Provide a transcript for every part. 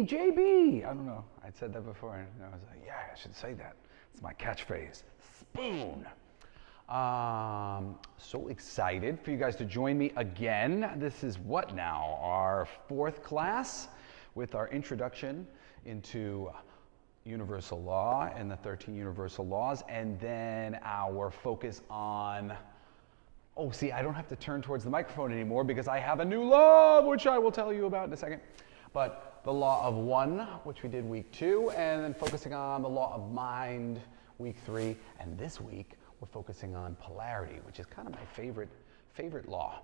me, JB. I don't know. I'd said that before, and I was like, yeah, I should say that. It's my catchphrase. Spoon. So excited for you guys to join me again. This is what now? Our 4th class with our introduction into universal law and the 13 universal laws, and then our focus on, oh, see, I don't have to turn towards the microphone anymore because I have a new law, which I will tell you about in a second. But the law of one, which we did week 2, and then focusing on the law of mind, week 3, and this week we're focusing on polarity, which is kind of my favorite law.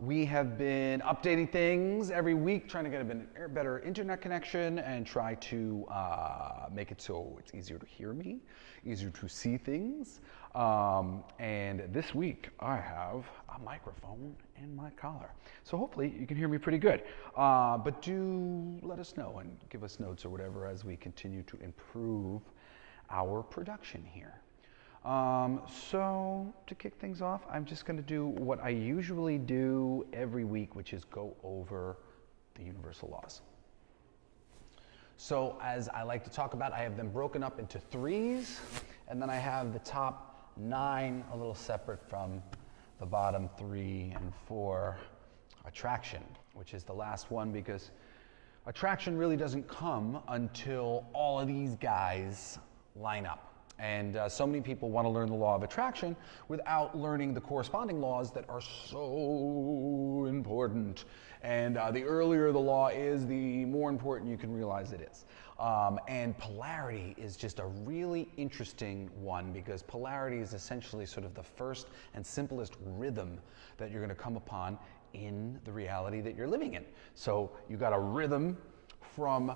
We have been updating things every week, trying to get a better internet connection and try to make it so it's easier to hear me, easier to see things. And this week I have a microphone in my collar. So hopefully you can hear me pretty good. But do let us know and give us notes or whatever as we continue to improve our production here. So to kick things off, I'm just going to do what I usually do every week, which is go over the universal laws. So as I like to talk about, I have them broken up into 3s, and then I have the top 9 a little separate from the bottom 3 and 4, attraction, which is the last one, because attraction really doesn't come until all of these guys line up. And so many people want to learn the law of attraction without learning the corresponding laws that are so important. And the earlier the law is, the more important you can realize it is. And polarity is just a really interesting one, because polarity is essentially sort of the first and simplest rhythm that you're going to come upon in the reality that you're living in. So you got a rhythm from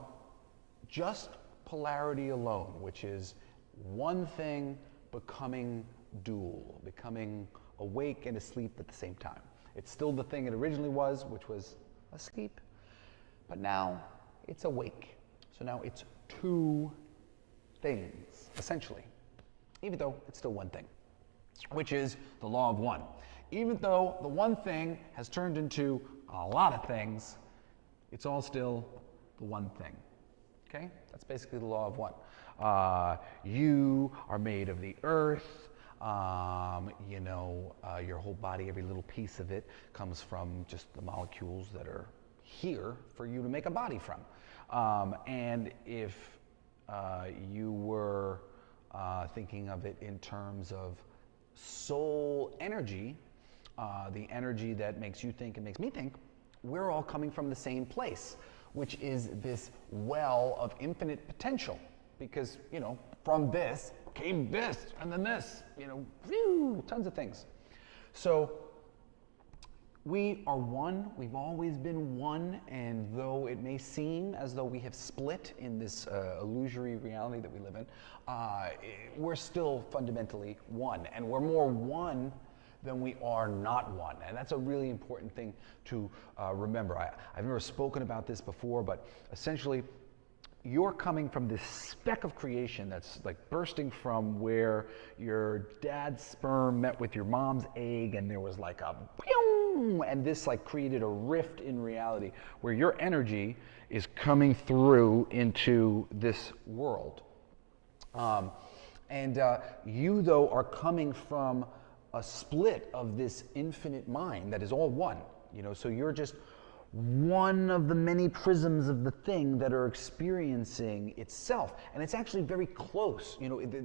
just polarity alone, which is one thing becoming dual, becoming awake and asleep at the same time. It's still the thing it originally was, which was asleep, but now it's awake. So now it's 2 things, essentially, even though it's still one thing, which is the law of one. Even though the one thing has turned into a lot of things, it's all still the one thing. Okay? That's basically the law of one. You are made of the earth. Your whole body, every little piece of it comes from just the molecules that are here for you to make a body from. And if you were thinking of it in terms of soul energy, the energy that makes you think and makes me think, we're all coming from the same place, which is this well of infinite potential. Because, from this came this, and then this, tons of things. So we are one, we've always been one, and though it may seem as though we have split in this illusory reality that we live in, we're still fundamentally one, and we're more one than we are not one. And that's a really important thing to remember. I've never spoken about this before, but essentially, you're coming from this speck of creation that's like bursting from where your dad's sperm met with your mom's egg, and there was like a boom, and this like created a rift in reality where your energy is coming through into this world. You, though, are coming from a split of this infinite mind that is all one. So you're just one of the many prisms of the thing that are experiencing itself. And it's actually very close.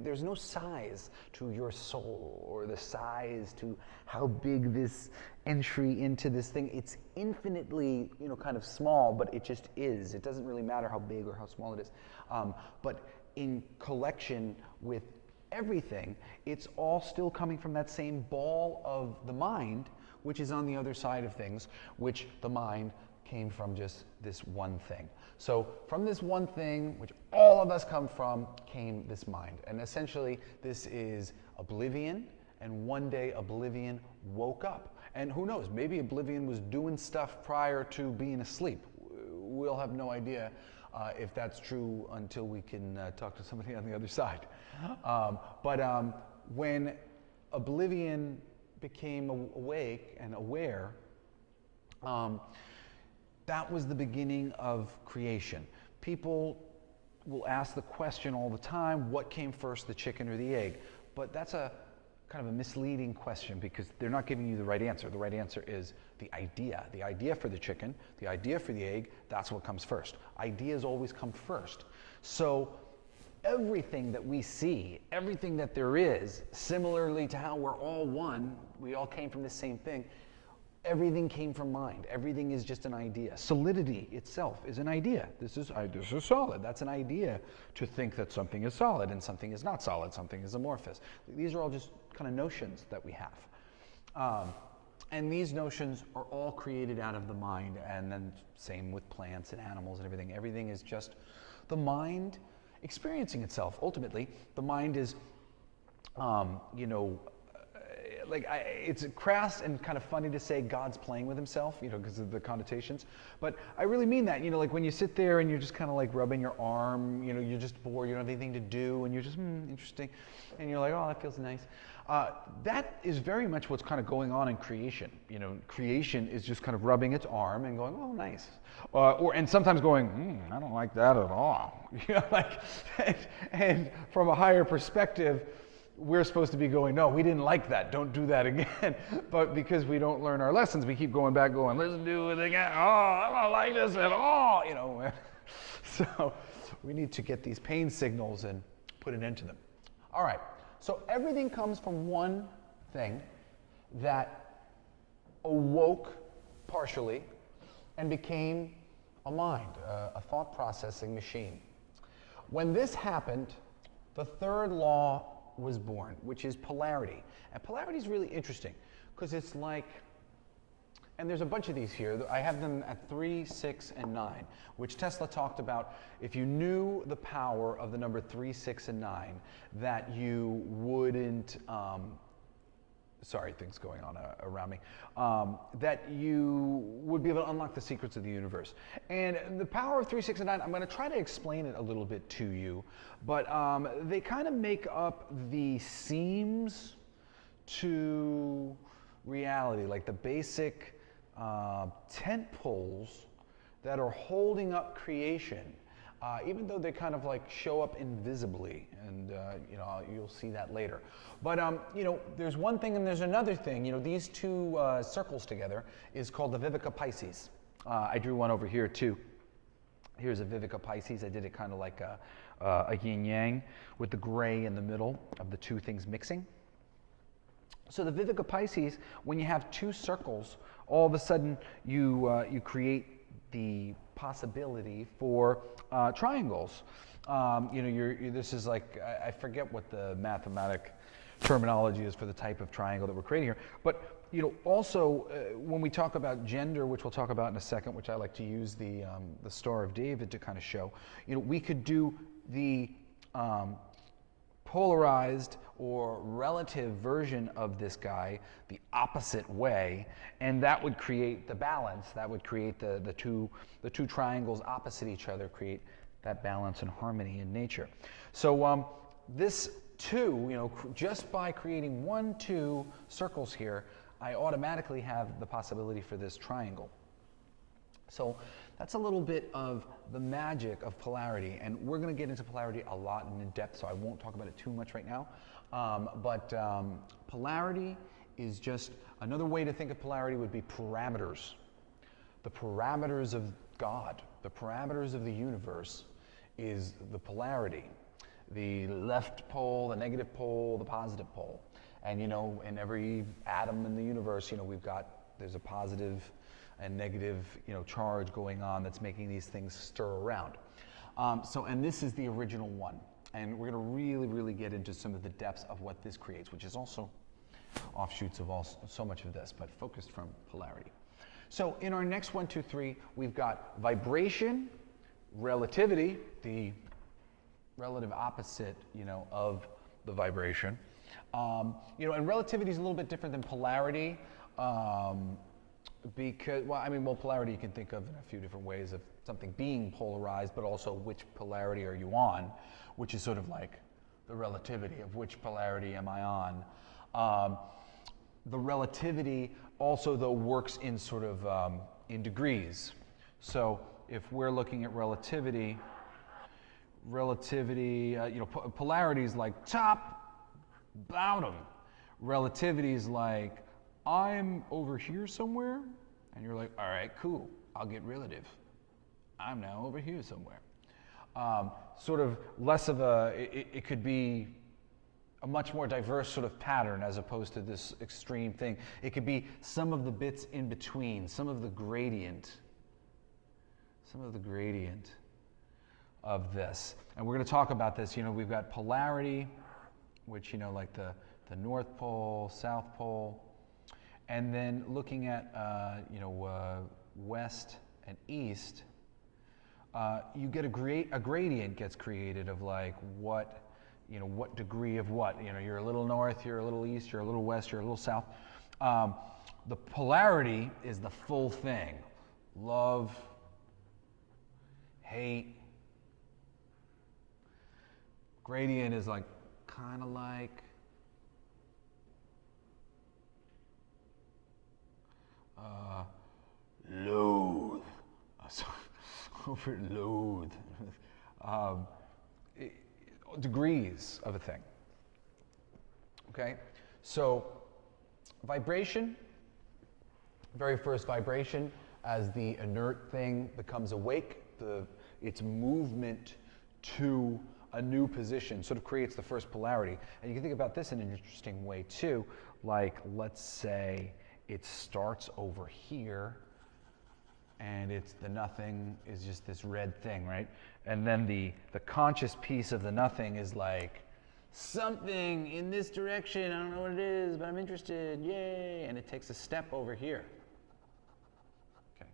There's no size to your soul or the size to how big this entry into this thing. It's infinitely, kind of small, but it just is. It doesn't really matter how big or how small it is. But in collection with everything, it's all still coming from that same ball of the mind, which is on the other side of things, which the mind came from just this one thing. So from this one thing, which all of us come from, came this mind. And essentially, this is oblivion, and one day oblivion woke up. And who knows, maybe oblivion was doing stuff prior to being asleep. We'll have no idea if that's true until we can talk to somebody on the other side. When oblivion became awake and aware, that was the beginning of creation. People will ask the question all the time, what came first, the chicken or the egg? But that's a kind of a misleading question because they're not giving you the right answer. The right answer is the idea. The idea for the chicken, the idea for the egg, that's what comes first. Ideas always come first. So everything that we see, everything that there is, similarly to how we're all one, we all came from the same thing, everything came from mind. Everything is just an idea. Solidity itself is an idea. This is solid. That's an idea to think that something is solid and something is not solid, something is amorphous. These are all just kind of notions that we have. And these notions are all created out of the mind, and then same with plants and animals and everything. Everything is just the mind experiencing itself. Ultimately, the mind is, it's crass and kind of funny to say God's playing with himself, because of the connotations. But I really mean that, like when you sit there and you're just kind of like rubbing your arm, you're just bored, you don't have anything to do, and you're just, interesting. And you're like, oh, that feels nice. That is very much what's kind of going on in creation. Creation is just kind of rubbing its arm and going, oh, nice. And sometimes going, I don't like that at all. And from a higher perspective, we're supposed to be going, no, we didn't like that. Don't do that again. But because we don't learn our lessons, we keep going back going, let's do it again. Oh, I don't like this at all. So we need to get these pain signals and put an end to them. All right. So everything comes from one thing that awoke partially and became a mind, a thought processing machine. When this happened, the third law was born, which is polarity. And polarity is really interesting because it's like, and there's a bunch of these here. I have them at 3, 6, and 9, which Tesla talked about. If you knew the power of the number 3, 6, and 9, that you wouldn't, sorry, things going on around me, that you would be able to unlock the secrets of the universe. And the power of 3, 6, and 9, I'm going to try to explain it a little bit to you, but they kind of make up the seams to reality, like the basic tent poles that are holding up creation, even though they kind of like show up invisibly, and you'll see that later. But there's one thing and there's another thing. These two circles together is called the Vivica Pisces. I drew one over here too. Here's a Vivica Pisces. I did it kind of like a yin-yang with the gray in the middle of the two things mixing. So the Vivica Pisces, when you have two circles, all of a sudden you create the possibility for triangles. This is like, I forget what the mathematic terminology is for the type of triangle that we're creating here. But also when we talk about gender, which we'll talk about in a second, which I like to use the Star of David to kind of show, we could do the polarized or relative version of this guy the opposite way, and that would create the balance. That would create the two triangles opposite each other, create that balance and harmony in nature. So this 2, just by creating 1, 2 circles here, I automatically have the possibility for this triangle. So that's a little bit of the magic of polarity, and we're going to get into polarity a lot and in depth, so I won't talk about it too much right now. But polarity is just, another way to think of polarity would be parameters. The parameters of God, the parameters of the universe is the polarity. The left pole, the negative pole, the positive pole. And in every atom in the universe, there's a positive and negative, charge going on that's making these things stir around. And this is the original one. And we're going to really, really get into some of the depths of what this creates, which is also offshoots of so much of this, but focused from polarity. So in our next 1, 2, 3, we've got vibration, relativity, the relative opposite, of the vibration. And relativity is a little bit different than polarity. Because, polarity you can think of in a few different ways of something being polarized, but also which polarity are you on, which is sort of like the relativity of which polarity am I on. The relativity also, though, works in sort of in degrees. So if we're looking at relativity, polarity is like top, bottom. Relativity is like, I'm over here somewhere, and you're like, all right, cool, I'll get relative. I'm now over here somewhere. Sort of less of it could be a much more diverse sort of pattern as opposed to this extreme thing. It could be some of the bits in between, some of the gradient of this. And we're going to talk about this. We've got polarity, which, like the North Pole, South Pole, and then looking at, West and East, you get a gradient gets created of like what degree of what. You're a little north, you're a little east, you're a little west, you're a little south. The polarity is the full thing. Love, hate. Gradient is like kind of like loathe. Loathe. Degrees of a thing. Okay? So, vibration, very first vibration, as the inert thing becomes awake, its movement to a new position sort of creates the first polarity. And you can think about this in an interesting way too. Like, let's say it starts over here, and the nothing is just this red thing, right? And then the conscious piece of the nothing is like, something in this direction, I don't know what it is, but I'm interested, yay, and it takes a step over here. Okay.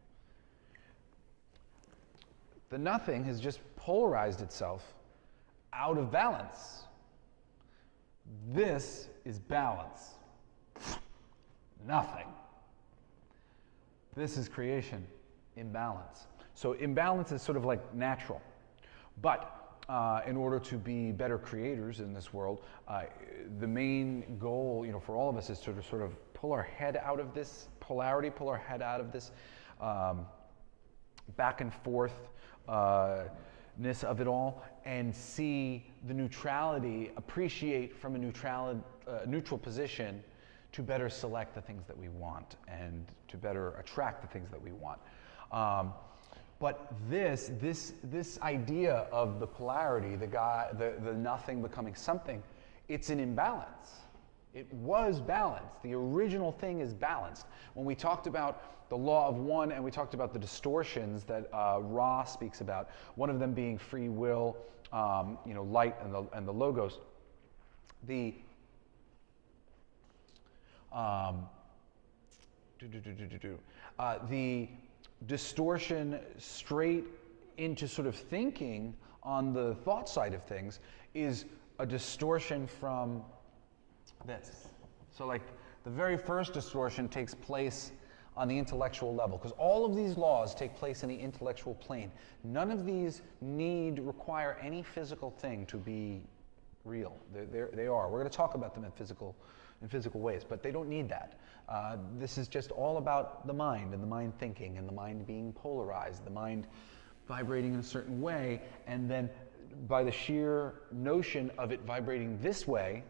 The nothing has just polarized itself out of balance. This is balance. Nothing. This is creation, imbalance. So imbalance is sort of like natural. But in order to be better creators in this world, the main goal, for all of us is to sort of pull our head out of this polarity, pull our head out of this back and forthness of it all, and see the neutrality, appreciate from a neutral position to better select the things that we want and to better attract the things that we want. But this idea of the polarity, the nothing becoming something, it's an imbalance. It was balanced. The original thing is balanced. When we talked about the law of one and we talked about the distortions that Ra speaks about, one of them being free will, light and the logos, the distortion straight into sort of thinking on the thought side of things is a distortion from this. So like the very first distortion takes place on the intellectual level, because all of these laws take place in the intellectual plane. None of these require any physical thing to be real. They are. We're going to talk about them in physical ways, but they don't need that. This is just all about the mind and the mind thinking and the mind being polarized, the mind vibrating in a certain way, and then by the sheer notion of it vibrating this way,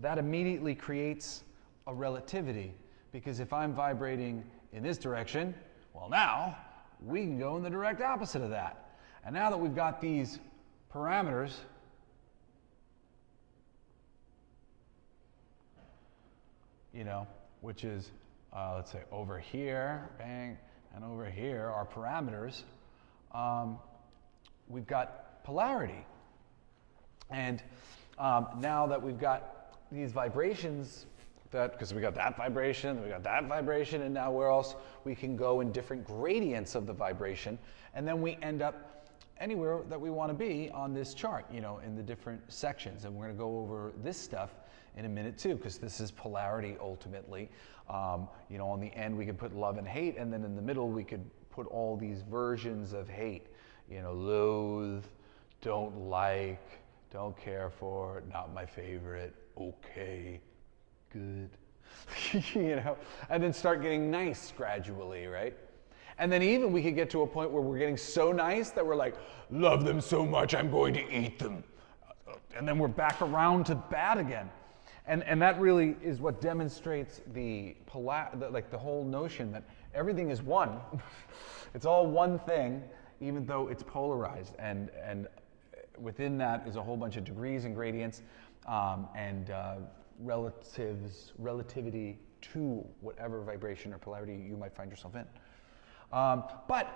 that immediately creates a relativity. Because if I'm vibrating in this direction, well, now we can go in the direct opposite of that. And now that we've got these parameters, which is, let's say, over here, bang, and over here are parameters, we've got polarity. And now that we've got these vibrations, because we got that vibration, we got that vibration, and now where else we can go in different gradients of the vibration, and then we end up anywhere that we want to be on this chart, in the different sections. And we're going to go over this stuff in a minute too, because this is polarity ultimately. On the end we could put love and hate, and then in the middle we could put all these versions of hate. Loathe, don't like, don't care for, not my favorite, okay, good. And then start getting nice gradually, right? And then even we could get to a point where we're getting so nice that we're like, love them so much, I'm going to eat them. And then we're back around to bad again. And that really is what demonstrates the whole notion that everything is one. It's all one thing, even though it's polarized. And within that is a whole bunch of degrees and gradients and relativity to whatever vibration or polarity you might find yourself in. But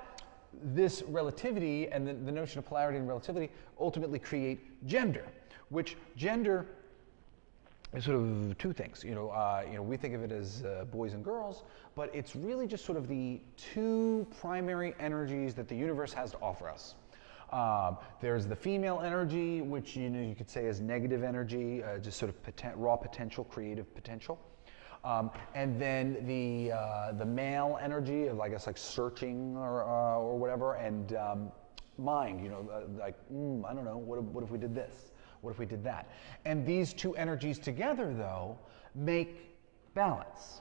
this relativity and the notion of polarity and relativity ultimately create gender, which gender is sort of two things. We think of it as boys and girls, but it's really just sort of the two primary energies that the universe has to offer us. There's the female energy, which you could say is negative energy, just sort of raw potential, creative potential. And then the male energy of, I guess, like searching or whatever, and mind, I don't know, what if we did this? What if we did that? And these two energies together, though, make balance.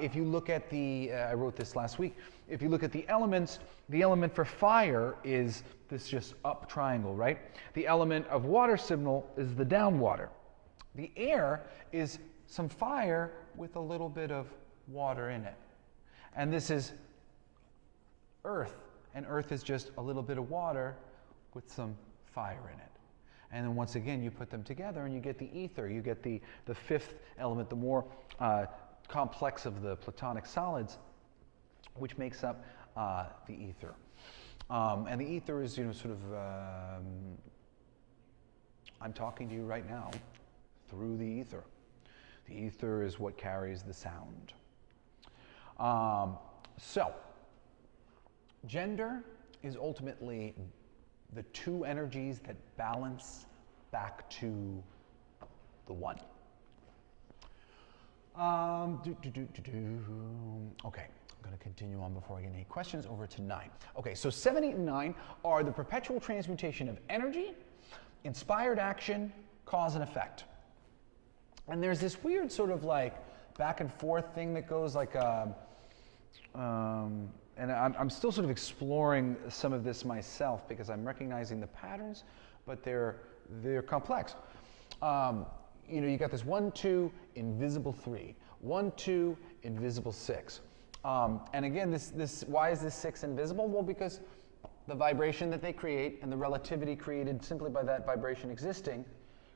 If you look at I wrote this last week, if you look at the elements, the element for fire is this just up triangle, right? The element of water signal is the down water. The air is some fire with a little bit of water in it. And this is earth, and earth is just a little bit of water with some fire in it. And then once again, you put them together and you get the ether. You get the fifth element, the more complex of the platonic solids, which makes up the ether. And the ether is, sort of, I'm talking to you right now through the ether. The ether is what carries the sound. So, gender is ultimately the two energies that balance back to the one. Okay, I'm going to continue on before I get any questions. Over to 9. Okay, so 7, 8, and 9 are the perpetual transmutation of energy, inspired action, cause and effect. And there's this weird sort of like back and forth thing that goes like, and I'm still sort of exploring some of this myself because I'm recognizing the patterns, but they're complex. You got this 1, 2, invisible 3, 1, 2, invisible 6. And again, why is this 6 invisible? Well, because the vibration that they create and the relativity created simply by that vibration existing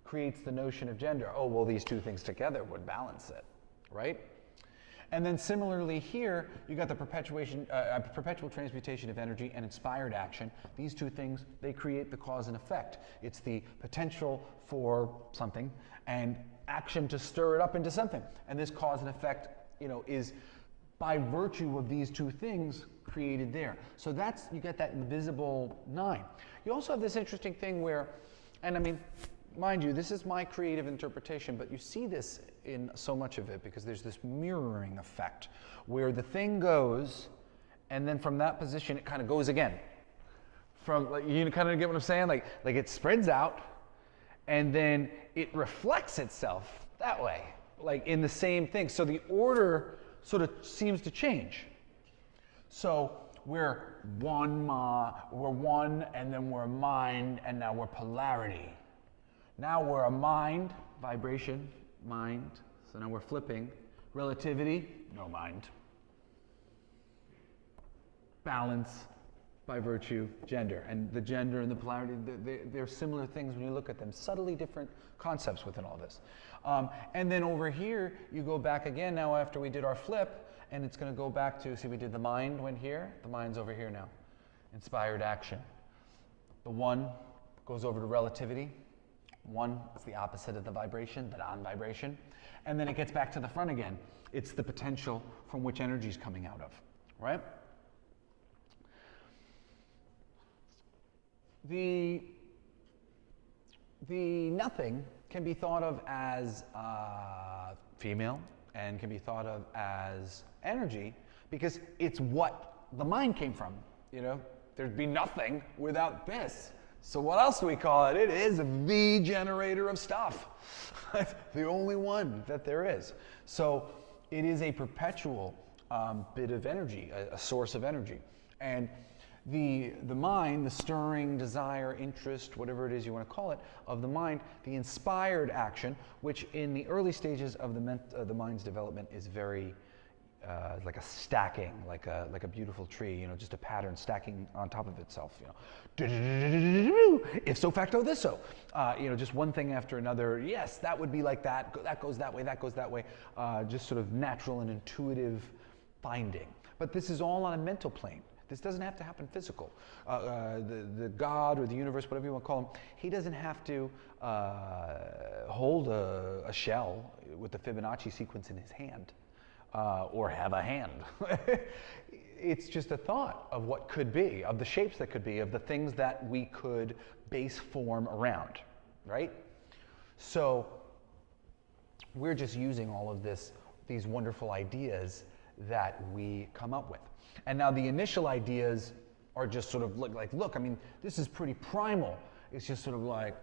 creates the notion of gender. Oh, well, these two things together would balance it, right? And then similarly here, you got the perpetual transmutation of energy and inspired action. These two things, they create the cause and effect. It's the potential for something and action to stir it up into something. And this cause and effect, is by virtue of these two things created there. So you get that invisible 9. You also have this interesting thing where, and I mean, mind you, this is my creative interpretation, but you see this in so much of it because there's this mirroring effect where the thing goes, and then from that position it kind of goes again. You kind of get what I'm saying? Like it spreads out, and then it reflects itself that way, like in the same thing. So the order sort of seems to change. So we're one, and then we're a mind, and now we're polarity. Now we're a mind, vibration, mind. So now we're flipping. Relativity, no mind. Balance by virtue, gender. And the gender and the polarity, they're similar things when you look at them. Subtly different concepts within all this. And then over here, you go back again now after we did our flip, and it's going to go back to, see, we did the mind went here. The mind's over here now. Inspired action. The 1 goes over to relativity. 1 is the opposite of the vibration, the non-vibration. And then it gets back to the front again. It's the potential from which energy is coming out of, right? The nothing can be thought of as female and can be thought of as energy because it's what the mind came from. There'd be nothing without this. So what else do we call it? It is the generator of stuff. The only one that there is. So it is a perpetual bit of energy, a source of energy. And the mind, the stirring, desire, interest, whatever it is you want to call it, of the mind, the inspired action, which in the early stages of the mind's development is very like a stacking, like a beautiful tree, you know, just a pattern stacking on top of itself, you know. If so facto this so, you know, just one thing after another. Yes, that would be like that. That goes that way. That goes that way. Just sort of natural and intuitive finding. But this is all on a mental plane. This doesn't have to happen physical. The God or the universe, whatever you want to call him, he doesn't have to hold a shell with the Fibonacci sequence in his hand. Or have a hand. It's just a thought of what could be, of the shapes that could be, of the things that we could base form around, right? So we're just using all of these wonderful ideas that we come up with. And now the initial ideas are just sort of like, look, I mean, this is pretty primal. It's just sort of like,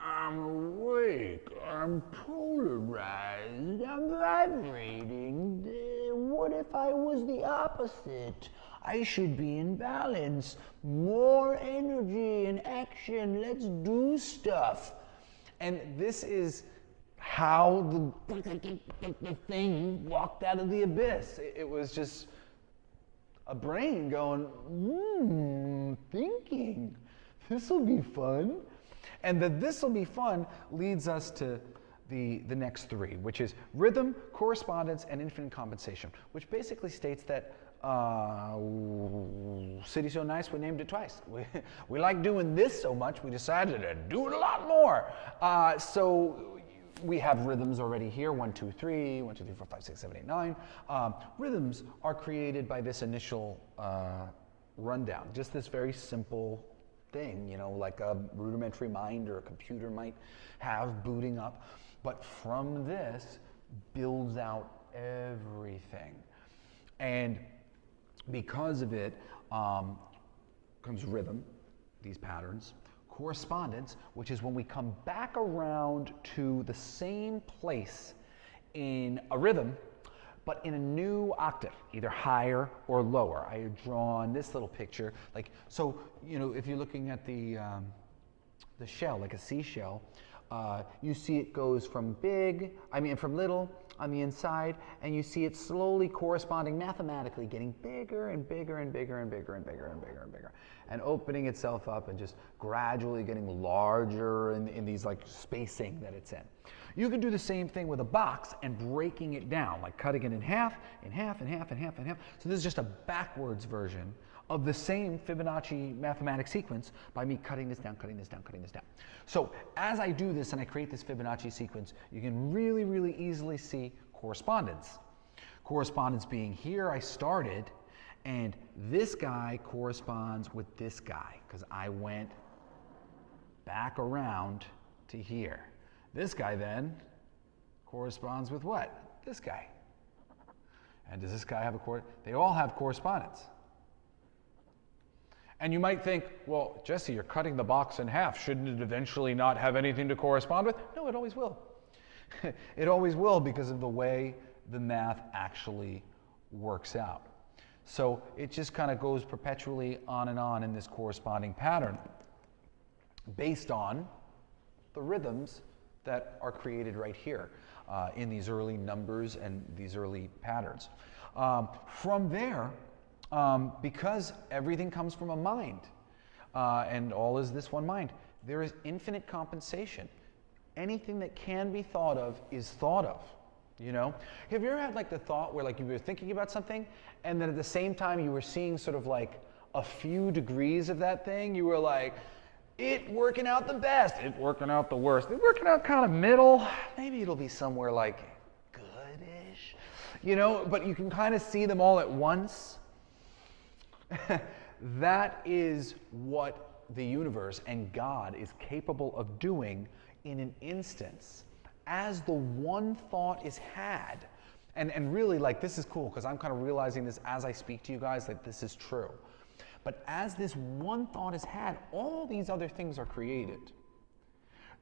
I'm awake, I'm polarized, I'm vibrating. What if I was the opposite? I should be in balance. More energy and action, let's do stuff. And this is how the thing walked out of the abyss. It was just a brain going, thinking, this'll be fun. And the this'll be fun leads us to the next three, which is rhythm, correspondence, and infinite compensation, which basically states that City So Nice, we named it twice. We like doing this so much, we decided to do it a lot more. So we have rhythms already here, 1, 2, 3, 1, 2, 3, 4, 5, 6, 7, 8, 9. Rhythms are created by this initial rundown, just this very simple thing, you know, like a rudimentary mind or a computer might have booting up. But from this builds out everything. And because of it comes rhythm, these patterns, correspondence, which is when we come back around to the same place in a rhythm, but in a new octave, either higher or lower. I had drawn this little picture, like, so, you know, if you're looking at the shell, like a seashell, you see it goes from from little on the inside, and you see it slowly corresponding mathematically, getting bigger and bigger and bigger and bigger and bigger and bigger and bigger, and opening itself up and just gradually getting larger in these like spacing that it's in. You can do the same thing with a box and breaking it down, like cutting it in half, in half, in half, in half, in half. So this is just a backwards version of the same Fibonacci mathematic sequence by me cutting this down, cutting this down, cutting this down. So as I do this and I create this Fibonacci sequence, you can really, really easily see correspondence. Correspondence being here I started, and this guy corresponds with this guy because I went back around to here. This guy then corresponds with what? This guy. And does this guy have they all have correspondence. And you might think, well, Jesse, you're cutting the box in half. Shouldn't it eventually not have anything to correspond with? No, it always will. It always will because of the way the math actually works out. So it just kind of goes perpetually on and on in this corresponding pattern based on the rhythms that are created right here in these early numbers and these early patterns. From there, because everything comes from a mind, and all is this one mind, there is infinite compensation. Anything that can be thought of is thought of, you know? Have you ever had like the thought where like you were thinking about something and then at the same time you were seeing sort of like a few degrees of that thing? You were like, it working out the best, it working out the worst, it working out kind of middle, maybe it'll be somewhere like goodish, you know, but you can kind of see them all at once. That is what the universe and God is capable of doing in an instance as the one thought is had. And really, like, this is cool because I'm kind of realizing this as I speak to you guys, that this is true. But as this one thought is had, all these other things are created.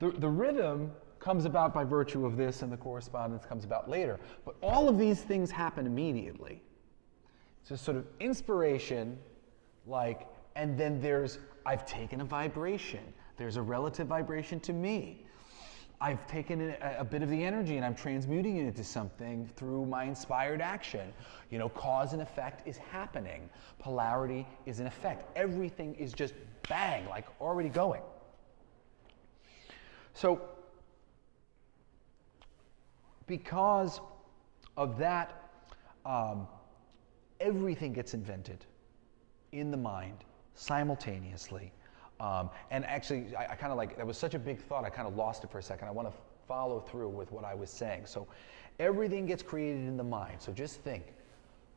The rhythm comes about by virtue of this, and the correspondence comes about later. But all of these things happen immediately. So sort of inspiration, like, and then there's, I've taken a vibration. There's a relative vibration to me. I've taken a bit of the energy and I'm transmuting it into something through my inspired action. You know, cause and effect is happening. Polarity is an effect. Everything is just bang, like already going. So, because of that, everything gets invented in the mind simultaneously. And actually, I kind of like, that was such a big thought, I kind of lost it for a second. I want to follow through with what I was saying. So everything gets created in the mind. So just think,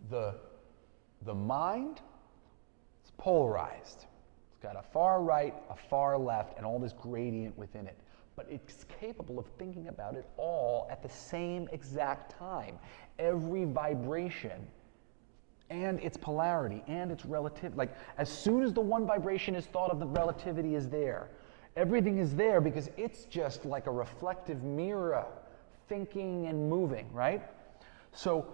the mind is polarized. It's got a far right, a far left, and all this gradient within it. But it's capable of thinking about it all at the same exact time. Every vibration and its polarity and its relativity. Like, as soon as the one vibration is thought of, the relativity is there. Everything is there because it's just like a reflective mirror, thinking and moving, right? So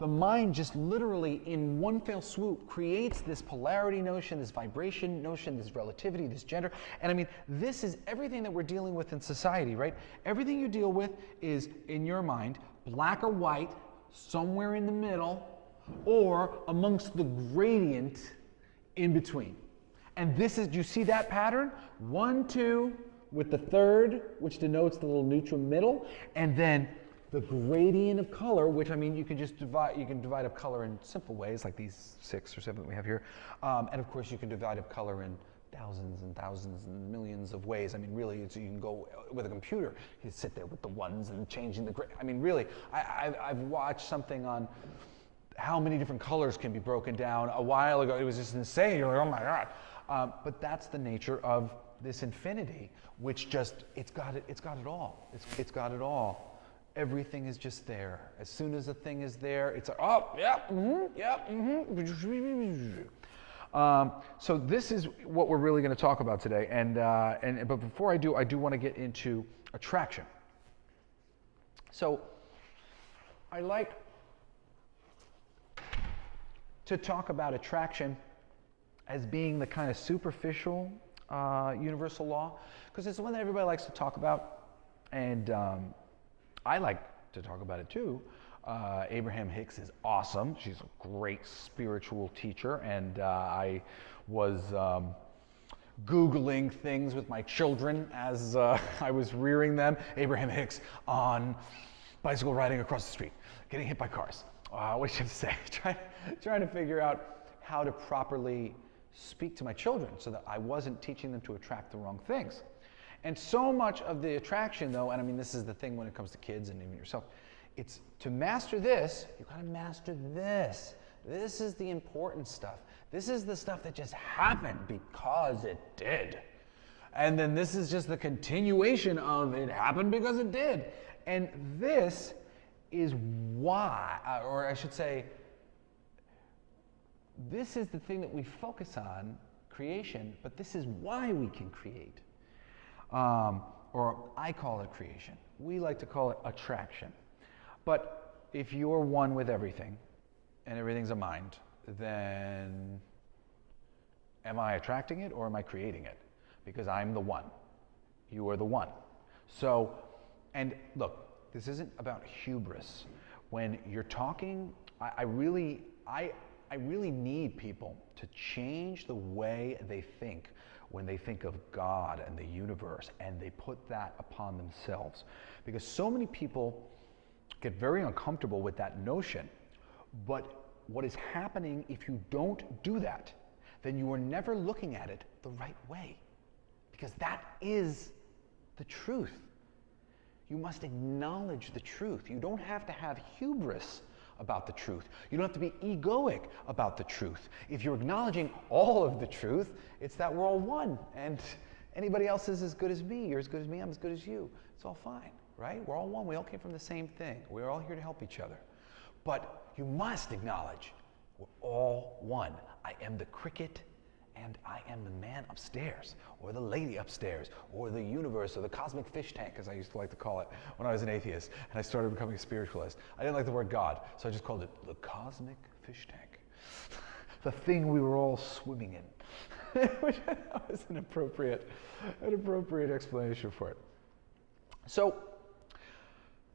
the mind just literally in one fell swoop creates this polarity notion, this vibration notion, this relativity, this gender. And I mean, this is everything that we're dealing with in society, right? Everything you deal with is, in your mind, black or white, somewhere in the middle, or amongst the gradient in between. And this is, do you see that pattern? 1, 2, with the third, which denotes the little neutral middle, and then the gradient of color, which, I mean, you can just divide up color in simple ways, like these 6 or 7 that we have here. And of course, you can divide up color in thousands and thousands and millions of ways. I mean, really, you can go with a computer. You sit there with the ones and changing the grade. I mean, really, I've watched something on how many different colors can be broken down a while ago. It was just insane. You're like, oh my God. But that's the nature of this infinity, which just, it's got it all. It's got it all. Everything is just there. As soon as a thing is there, it's like, oh, yeah, yeah, so this is what we're really going to talk about today. But before I do want to get into attraction. So I like to talk about attraction as being the kind of superficial universal law, because it's the one that everybody likes to talk about, and I like to talk about it too. Abraham Hicks is awesome. She's a great spiritual teacher, and I was Googling things with my children as I was rearing them. Abraham Hicks on bicycle riding across the street, getting hit by cars. What should I say? Trying to figure out how to properly speak to my children so that I wasn't teaching them to attract the wrong things. And so much of the attraction, though, and I mean, this is the thing when it comes to kids and even yourself, it's to master this, you've got to master this. This is the important stuff. This is the stuff that just happened because it did. And then this is just the continuation of it happened because it did. And this is why, or I should say, this is the thing that we focus on, creation, but this is why we can create. Or I call it creation. We like to call it attraction. But if you're one with everything, and everything's a mind, then am I attracting it or am I creating it? Because I'm the one. You are the one. So, and look, this isn't about hubris. When you're talking, I really need people to change the way they think when they think of God and the universe, and they put that upon themselves. Because so many people get very uncomfortable with that notion. But what is happening if you don't do that, then you are never looking at it the right way. Because that is the truth. You must acknowledge the truth. You don't have to have hubris about the truth. You don't have to be egoic about the truth. If you're acknowledging all of the truth, it's that we're all one, and anybody else is as good as me, you're as good as me, I'm as good as you. It's all fine, right? We're all one. We all came from the same thing. We're all here to help each other. But you must acknowledge we're all one. I am the cricket, and I am the man upstairs, or the lady upstairs, or the universe, or the cosmic fish tank, as I used to like to call it when I was an atheist, and I started becoming a spiritualist. I didn't like the word God, so I just called it the cosmic fish tank. the thing we were all swimming in. Which was an appropriate explanation for it. So,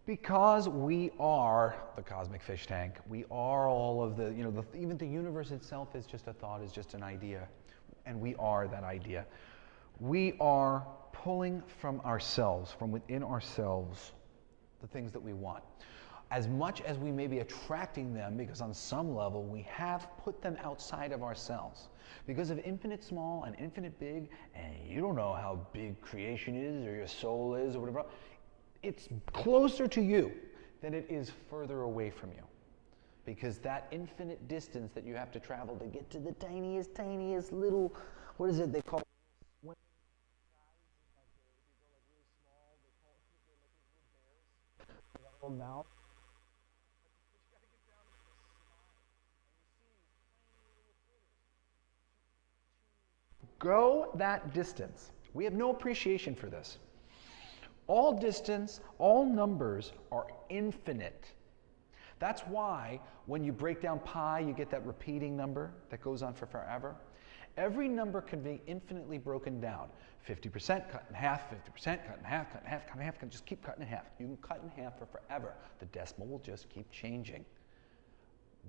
because we are the cosmic fish tank, we are all of the, even the universe itself is just a thought, is just an idea, and we are that idea. We are pulling from ourselves, from within ourselves, the things that we want. As much as we may be attracting them, because on some level we have put them outside of ourselves. Because of infinite small and infinite big, and you don't know how big creation is, or your soul is, or whatever, it's closer to you than it is further away from you. Because that infinite distance that you have to travel to get to the tiniest little, what is it they call mouth. Go that distance. We have no appreciation for this. All distance, all numbers are infinite. That's why when you break down pi, you get that repeating number that goes on for forever. Every number can be infinitely broken down. 50% cut in half, 50% cut in half, cut in half, cut in half, can just keep cutting in half. You can cut in half for forever. The decimal will just keep changing.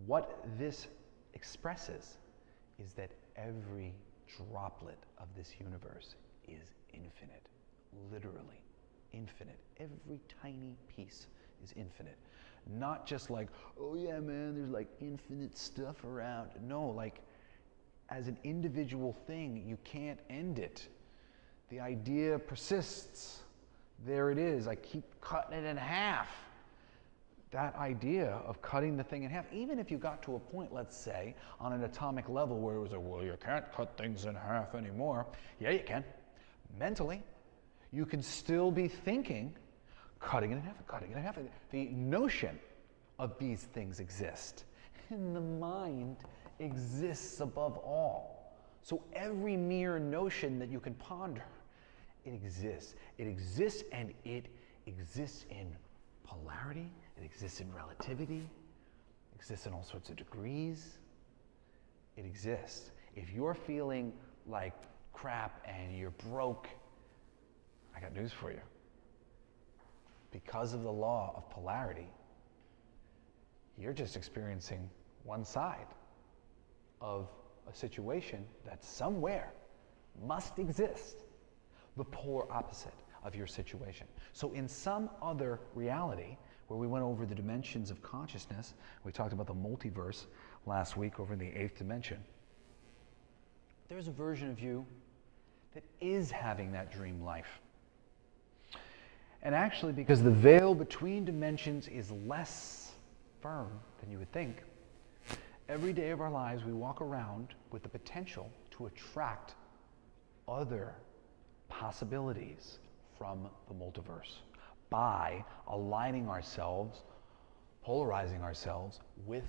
What this expresses is that every droplet of this universe is infinite, literally infinite. Every tiny piece is infinite. Not just like, oh yeah, man, there's like infinite stuff around. No, like as an individual thing, you can't end it. The idea persists. There it is. I keep cutting it in half. That idea of cutting the thing in half, even if you got to a point, let's say, on an atomic level where it was like, well, you can't cut things in half anymore. Yeah, you can. Mentally, you can still be thinking, cutting it in half, cutting it in half. The notion of these things exist. And the mind exists above all. So every mere notion that you can ponder, it exists. It exists, and it exists in polarity. It exists in relativity. It exists in all sorts of degrees. It exists. If you're feeling like crap and you're broke, I got news for you. Because of the law of polarity, you're just experiencing one side of a situation that somewhere must exist, the polar opposite of your situation. So in some other reality, where we went over the dimensions of consciousness, we talked about the multiverse last week over in the 8th dimension, there's a version of you that is having that dream life. And actually, because the veil between dimensions is less firm than you would think, every day of our lives we walk around with the potential to attract other possibilities from the multiverse by aligning ourselves, polarizing ourselves with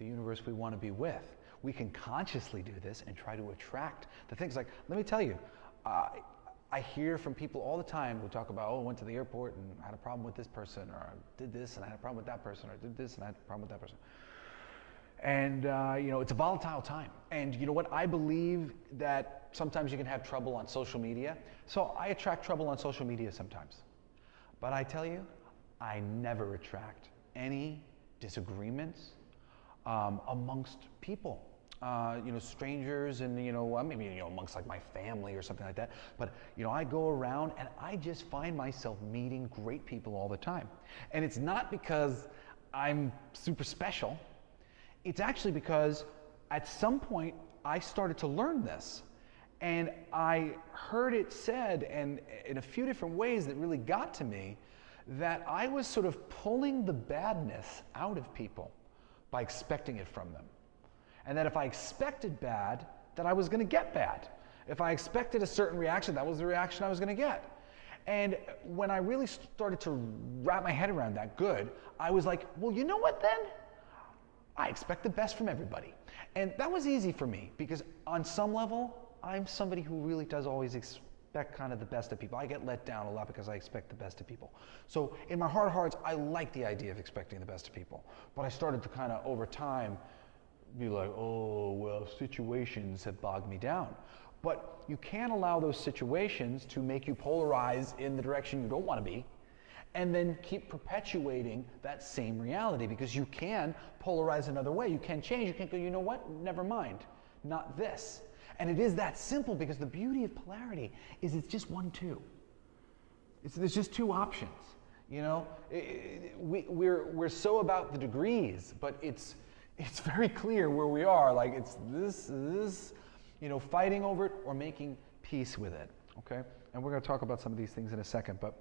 the universe we want to be with. We can consciously do this and try to attract the things. Like, let me tell you, I hear from people all the time who talk about, oh, I went to the airport and had a problem with this person, or I did this and I had a problem with that person, or I did this and I had a problem with that person. And it's a volatile time. And you know what? I believe that sometimes you can have trouble on social media. So I attract trouble on social media sometimes. But I tell you, I never attract any disagreements amongst people. Strangers and, maybe, amongst like my family or something like that. But, I go around and I just find myself meeting great people all the time. And it's not because I'm super special. It's actually because at some point I started to learn this. And I heard it said, and in a few different ways that really got to me, that I was sort of pulling the badness out of people by expecting it from them. And that if I expected bad, that I was going to get bad. If I expected a certain reaction, that was the reaction I was going to get. And when I really started to wrap my head around that good, I was like, well, you know what then? I expect the best from everybody. And that was easy for me because on some level, I'm somebody who really does always expect kind of the best of people. I get let down a lot because I expect the best of people. So in my heart of hearts, I like the idea of expecting the best of people. But I started to kind of, over time, be like, oh, well, situations have bogged me down. But you can't allow those situations to make you polarize in the direction you don't want to be, and then keep perpetuating that same reality, because you can polarize another way. You can change. You can go, you know what? Never mind. Not this. And it is that simple, because the beauty of polarity is it's just 1, 2. There's just 2 options. You know, we're so about the degrees, but it's very clear where we are. Like, it's this, you know, fighting over it or making peace with it. Okay? And we're going to talk about some of these things in a second. But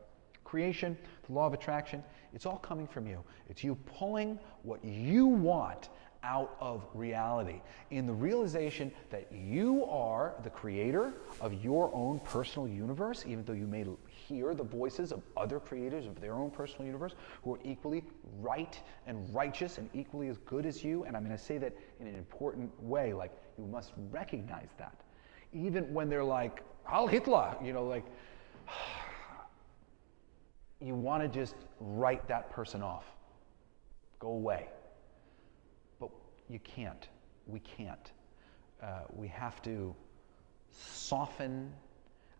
creation, the law of attraction, it's all coming from you. It's you pulling what you want out of reality, in the realization that you are the creator of your own personal universe, even though you may hear the voices of other creators of their own personal universe who are equally right and righteous and equally as good as you. And I mean, I say that in an important way, like, you must recognize that. Even when they're like, Heil Hitler, you know, like, you want to just write that person off. Go away. But you can't. We can't. We have to soften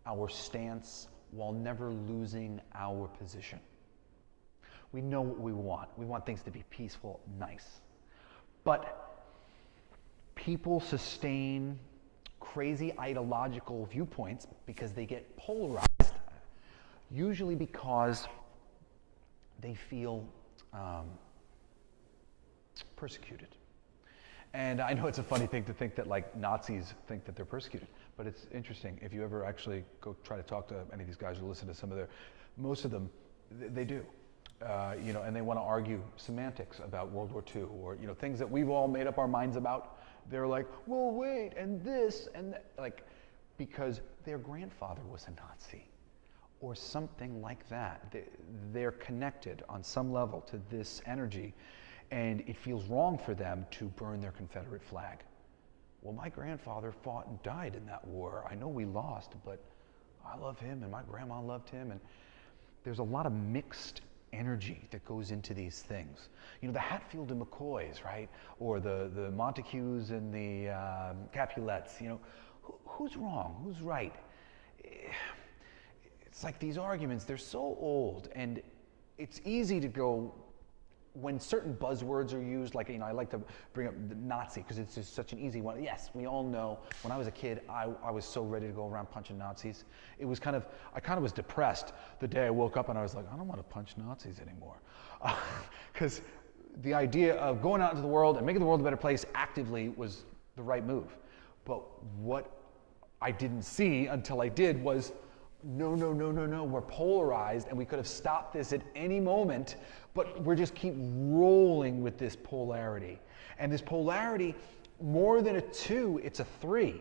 our stance while never losing our position. We know what we want. We want things to be peaceful, nice. But people sustain crazy ideological viewpoints because they get polarized, usually because they feel persecuted. And I know it's a funny thing to think that, like, Nazis think that they're persecuted, but it's interesting. If you ever actually go try to talk to any of these guys or listen to some of their, most of them, they do. You know, and they want to argue semantics about World War II, or, you know, things that we've all made up our minds about. They're like, well, wait, and this, and that, like, because their grandfather was a Nazi, or something like that. They're connected on some level to this energy, and it feels wrong for them to burn their Confederate flag. Well, my grandfather fought and died in that war. I know we lost, but I love him, and my grandma loved him, and there's a lot of mixed energy that goes into these things. You know, the Hatfield and McCoys, right? Or the Montagues and the Capulets, you know, who's wrong? Who's right? It's like these arguments, they're so old, and it's easy to go, when certain buzzwords are used, like, you know, I like to bring up the Nazi because it's just such an easy one. Yes, we all know, when I was a kid, I was so ready to go around punching Nazis. It was kind of, I kind of was depressed the day I woke up and I was like, I don't want to punch Nazis anymore. Because the idea of going out into the world and making the world a better place actively was the right move. But what I didn't see until I did was, no, we're polarized, and we could have stopped this at any moment, but we're just keep rolling with this polarity. And this polarity, more than a 2, it's a 3.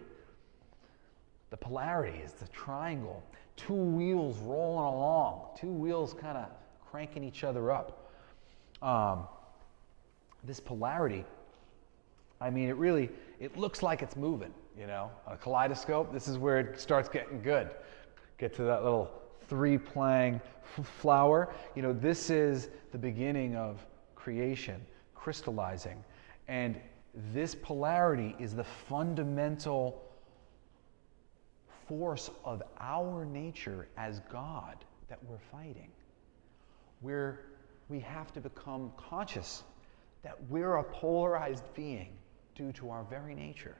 The polarity is the triangle. 2 wheels rolling along, 2 wheels kind of cranking each other up. This polarity, I mean, it looks like it's moving, you know. On a kaleidoscope, this is where it starts getting good. Get to that little 3-playing flower. You know, this is the beginning of creation, crystallizing. And this polarity is the fundamental force of our nature as God that we're fighting. We have to become conscious that we're a polarized being due to our very nature.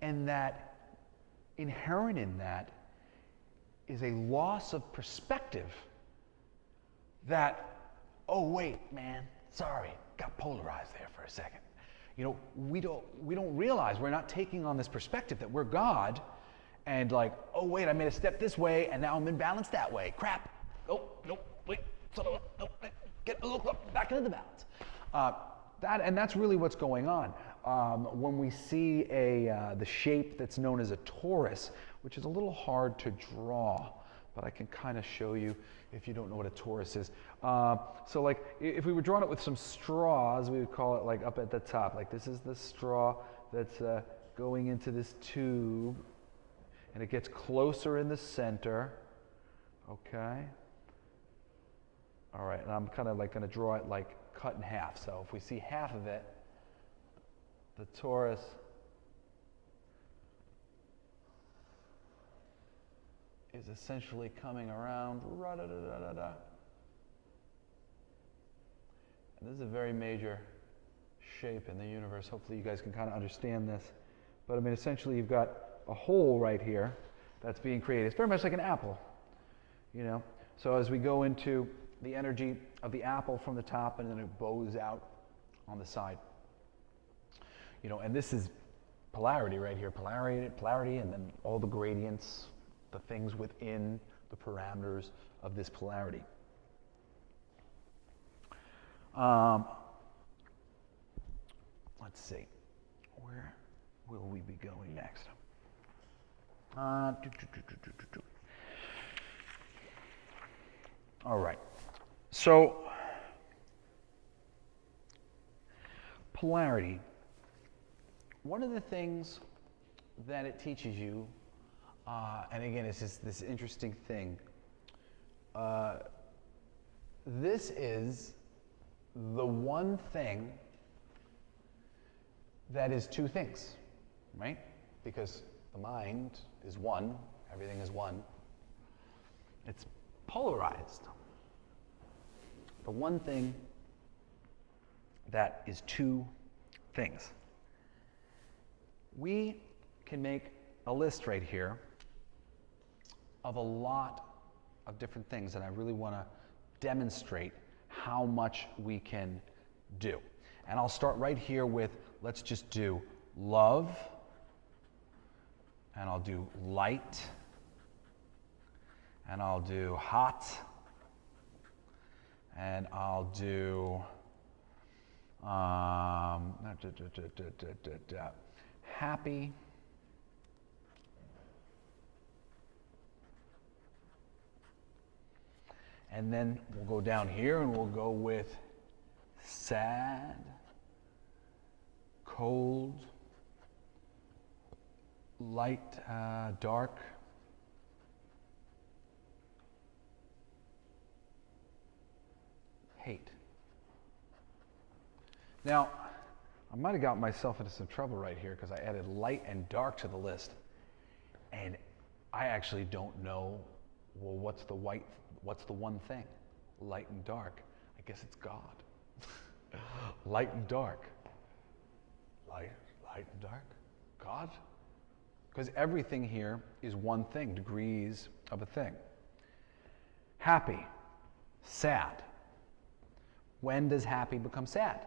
And that inherent in that is a loss of perspective that, oh wait, man, sorry, got polarized there for a second. You know, we don't realize, we're not taking on this perspective that we're God, and like, oh wait, I made a step this way and now I'm imbalanced that way. Crap. Oh, no, wait, no, get back into the balance. That's really what's going on. When we see the shape that's known as a torus, which is a little hard to draw, but I can kind of show you if you don't know what a torus is. So like, if we were drawing it with some straws, we would call it like up at the top. Like, this is the straw that's going into this tube, and it gets closer in the center, okay? All right, and I'm kind of like going to draw it like cut in half. So if we see half of it, the torus is essentially coming around. And this is a very major shape in the universe. Hopefully you guys can kind of understand this. But I mean, essentially you've got a hole right here that's being created. It's very much like an apple, you know. So as we go into the energy of the apple from the top, and then it bows out on the side. You know, and this is polarity right here. Polarity, and then all the gradients, the things within the parameters of this polarity. Let's see, where will we be going next? All right, so polarity. One of the things that it teaches you, and again, it's just this interesting thing. This is the one thing that is two things, right? Because the mind is one, everything is one. It's polarized. The one thing that is two things. We can make a list right here of a lot of different things, and I really want to demonstrate how much we can do. And I'll start right here with, let's just do love, and I'll do light, and I'll do hot, and I'll do happy, and then we'll go down here and we'll go with sad, cold, light, dark, hate. Now, I might have got myself into some trouble right here because I added light and dark to the list, and I actually don't know, well, what's the one thing? Light and dark. I guess it's God. Light and dark. Light and dark? God? Because everything here is one thing, degrees of a thing. Happy, sad. When does happy become sad?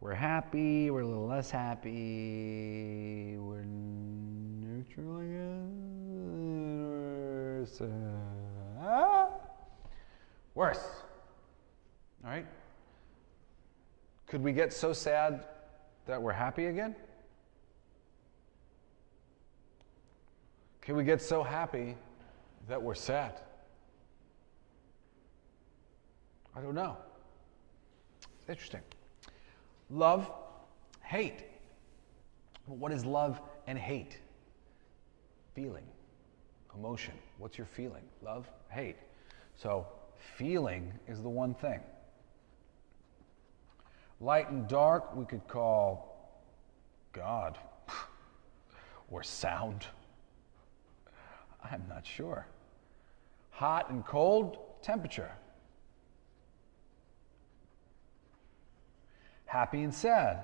We're happy, we're a little less happy, we're neutral again, we're sad. Worse. All right? Could we get so sad that we're happy again? Can we get so happy that we're sad? I don't know. It's interesting. Love, hate. Well, what is love and hate? Feeling, emotion. What's your feeling? Love, hate. So feeling is the one thing. Light and dark we could call God or sound. I'm not sure. Hot and cold, temperature. Happy and sad,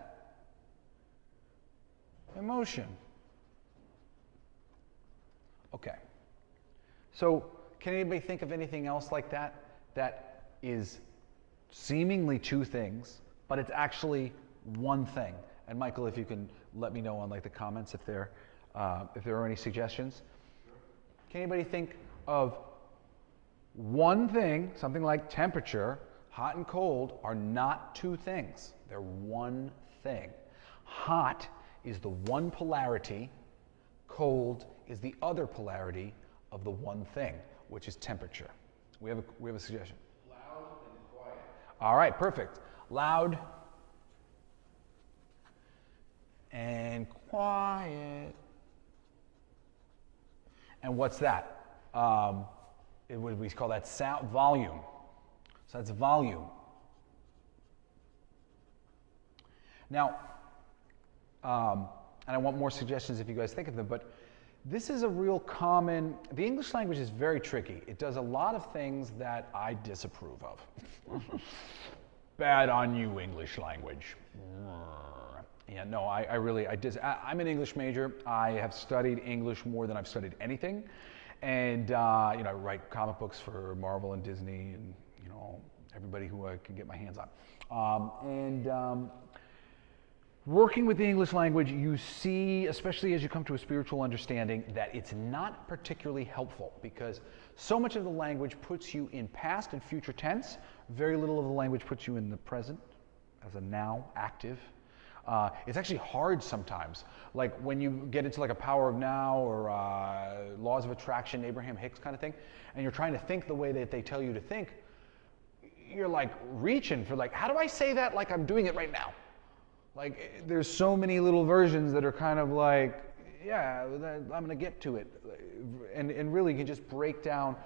emotion. Okay. So can anybody think of anything else like that that is seemingly two things, but it's actually one thing? And Michael, if you can let me know on like the comments if there are any suggestions. Can anybody think of one thing, something like temperature, hot and cold are not two things. They're one thing. Hot is the one polarity, cold is the other polarity of the one thing, which is temperature. We have a suggestion. Loud and quiet. All right, perfect. Loud and quiet. And what's that? We call that sound volume. So that's volume. Now, And I want more suggestions if you guys think of them, but this is a real common, the English language is very tricky. It does a lot of things that I disapprove of. Bad on you, English language. Yeah, no, I'm an English major. I have studied English more than I've studied anything. And, you know, I write comic books for Marvel and Disney and, you know, everybody who I can get my hands on. Working with the English language, you see, especially as you come to a spiritual understanding, that it's not particularly helpful because so much of the language puts you in past and future tense. Very little of the language puts you in the present as a now, active. It's actually hard sometimes. Like when you get into like a power of now or laws of attraction, Abraham Hicks kind of thing, and you're trying to think the way that they tell you to think, you're like reaching for like, how do I say that like I'm doing it right now? Like, there's so many little versions that are kind of like, yeah, I'm going to get to it. And really, you can just break down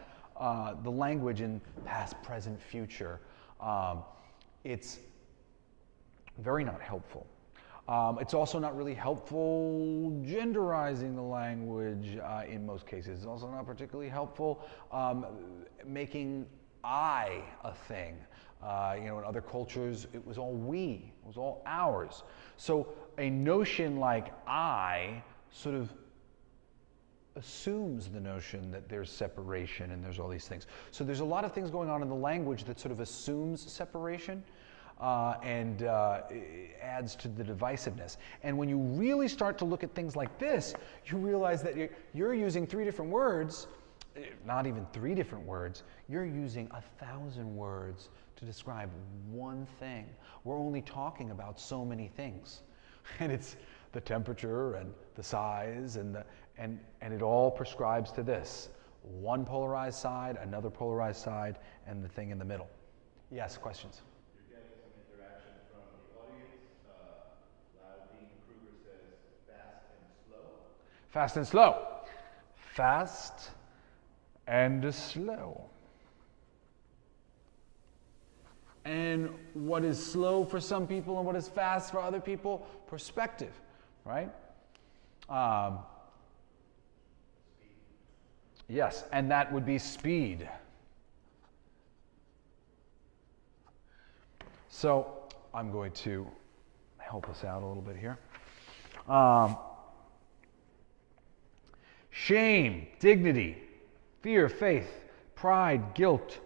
the language in past, present, future. It's very not helpful. It's also not really helpful genderizing the language in most cases. It's also not particularly helpful making I a thing. You know, in other cultures, it was all we, it was all ours. So a notion like I sort of assumes the notion that there's separation and there's all these things. So there's a lot of things going on in the language that sort of assumes separation and adds to the divisiveness. And when you really start to look at things like this, you realize that you're using 3 different words, not even 3 different words, you're using 1,000 words to describe one thing. We're only talking about so many things. And it's the temperature and the size and it all prescribes to this. One polarized side, another polarized side, and the thing in the middle. Yes, questions? You're getting some interaction from the audience. Loudine Kruger says fast and slow. Fast and slow. Fast and slow. And what is slow for some people and what is fast for other people? Perspective, right? Yes, and that would be speed. So I'm going to help us out a little bit here. Shame, dignity, fear, faith, pride, guilt,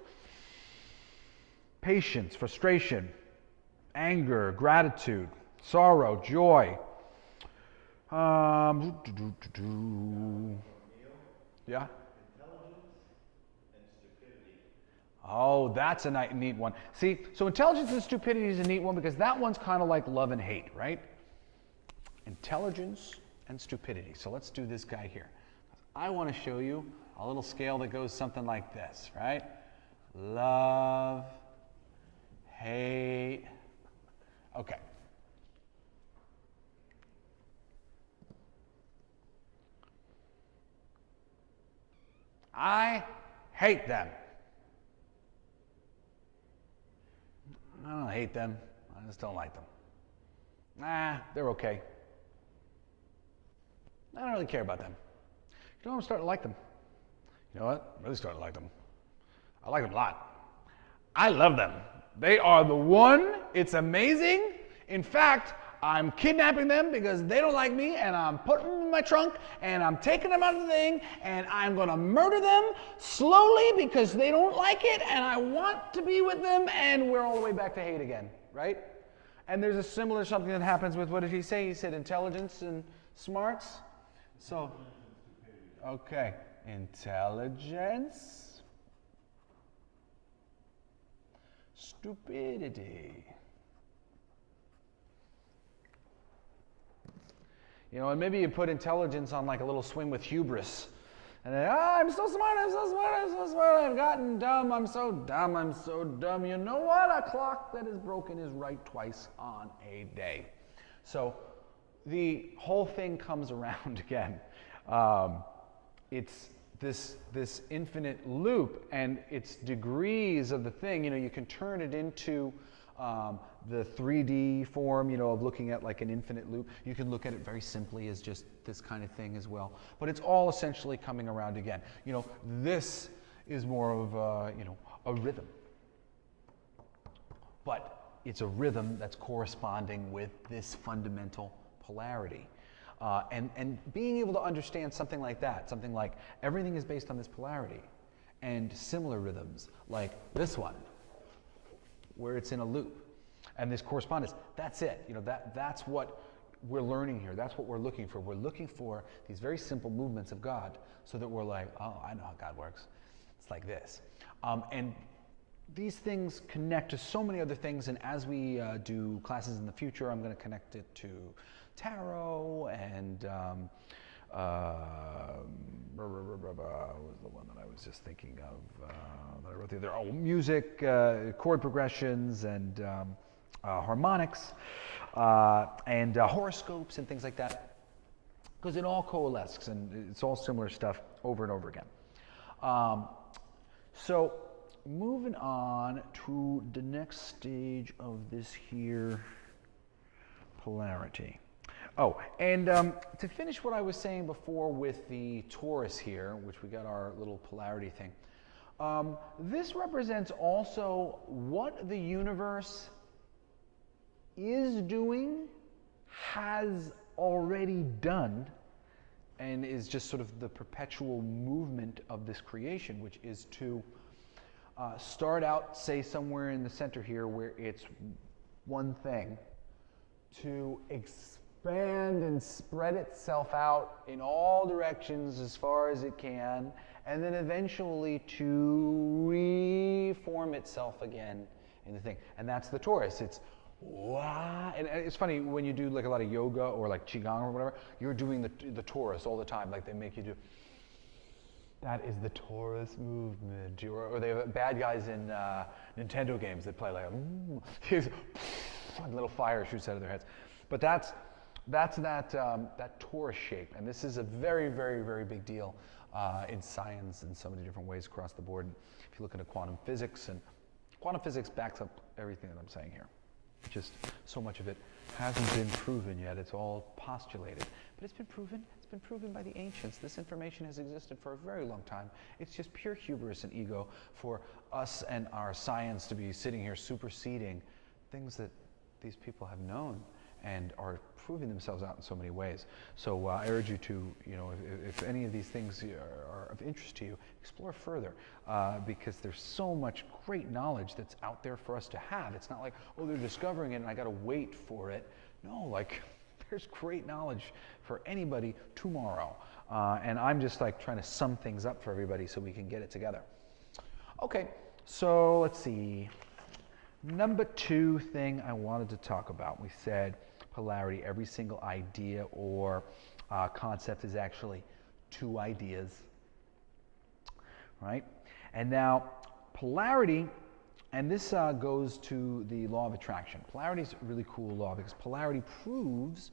patience, frustration, anger, gratitude, sorrow, joy. Yeah? Intelligence and stupidity. Oh, that's a neat one. See, so intelligence and stupidity is a neat one because that one's kind of like love and hate, right? Intelligence and stupidity. So let's do this guy here. I want to show you a little scale that goes something like this, right? Love, hate. Okay. I hate them. I don't hate them. I just don't like them. Nah, they're okay. I don't really care about them. You know, I'm starting to like them. You know what? I'm really starting to like them. I like them a lot. I love them. They are the one. It's amazing. In fact, I'm kidnapping them because they don't like me, and I'm putting them in my trunk, and I'm taking them out of the thing, and I'm going to murder them slowly because they don't like it, and I want to be with them, and we're all the way back to hate again, right? And there's a similar something that happens with, what did he say? He said intelligence and smarts. So, okay, intelligence, stupidity. You know, and maybe you put intelligence on like a little swing with hubris. And then, I'm so smart, I'm so smart, I'm so smart, I've gotten dumb, I'm so dumb, I'm so dumb. You know what? A clock that is broken is right twice on a day. So the whole thing comes around again. It's this infinite loop, and it's degrees of the thing. You know, you can turn it into The 3D form, of looking at like an infinite loop, you can look at it very simply as just this kind of thing as well. But it's all essentially coming around again. This is more of a rhythm. But it's a rhythm that's corresponding with this fundamental polarity. And being able to understand something like that, something like everything is based on this polarity, and similar rhythms like this one, where it's in a loop. And this correspondence, that's it. That's what we're learning here. That's what we're looking for. We're looking for these very simple movements of God so that we're like, oh, I know how God works. It's like this. And these things connect to so many other things. And as we do classes in the future, I'm going to connect it to tarot and what was the one that I was just thinking of that I wrote the other? Oh, music, chord progressions, and harmonics, and horoscopes and things like that, because it all coalesces and it's all similar stuff over and over again. So moving on to the next stage of this here polarity. Oh, and to finish what I was saying before with the torus here, which we got our little polarity thing, this represents also what the universe is doing, has already done, and is just sort of the perpetual movement of this creation, which is to start out, say, somewhere in the center here where it's one thing, to expand and spread itself out in all directions as far as it can, and then eventually to reform itself again in the thing. And that's the torus. It's wow. And it's funny, when you do like a lot of yoga or like qigong or whatever, you're doing the torus all the time. Like they make you do, that is the torus movement. Or they have bad guys in Nintendo games that play like, little fire shoots out of their heads. But that's that torus shape. And this is a very, very, very big deal in science in so many different ways across the board. If you look into quantum physics, and quantum physics backs up everything that I'm saying here. Just so much of it hasn't been proven yet. It's all postulated. But it's been proven. It's been proven by the ancients. This information has existed for a very long time. It's just pure hubris and ego for us and our science to be sitting here superseding things that these people have known and are proving themselves out in so many ways. So I urge you to, if any of these things are of interest to you, explore further, because there's so much great knowledge that's out there for us to have. It's not like, oh, they're discovering it and I got to wait for it. No, like there's great knowledge for anybody tomorrow. And I'm just like trying to sum things up for everybody so we can get it together. Okay, so let's see. Number 2 thing I wanted to talk about, we said polarity. Every single idea or concept is actually 2 ideas, right? And now polarity, and this goes to the law of attraction. Polarity is a really cool law because polarity proves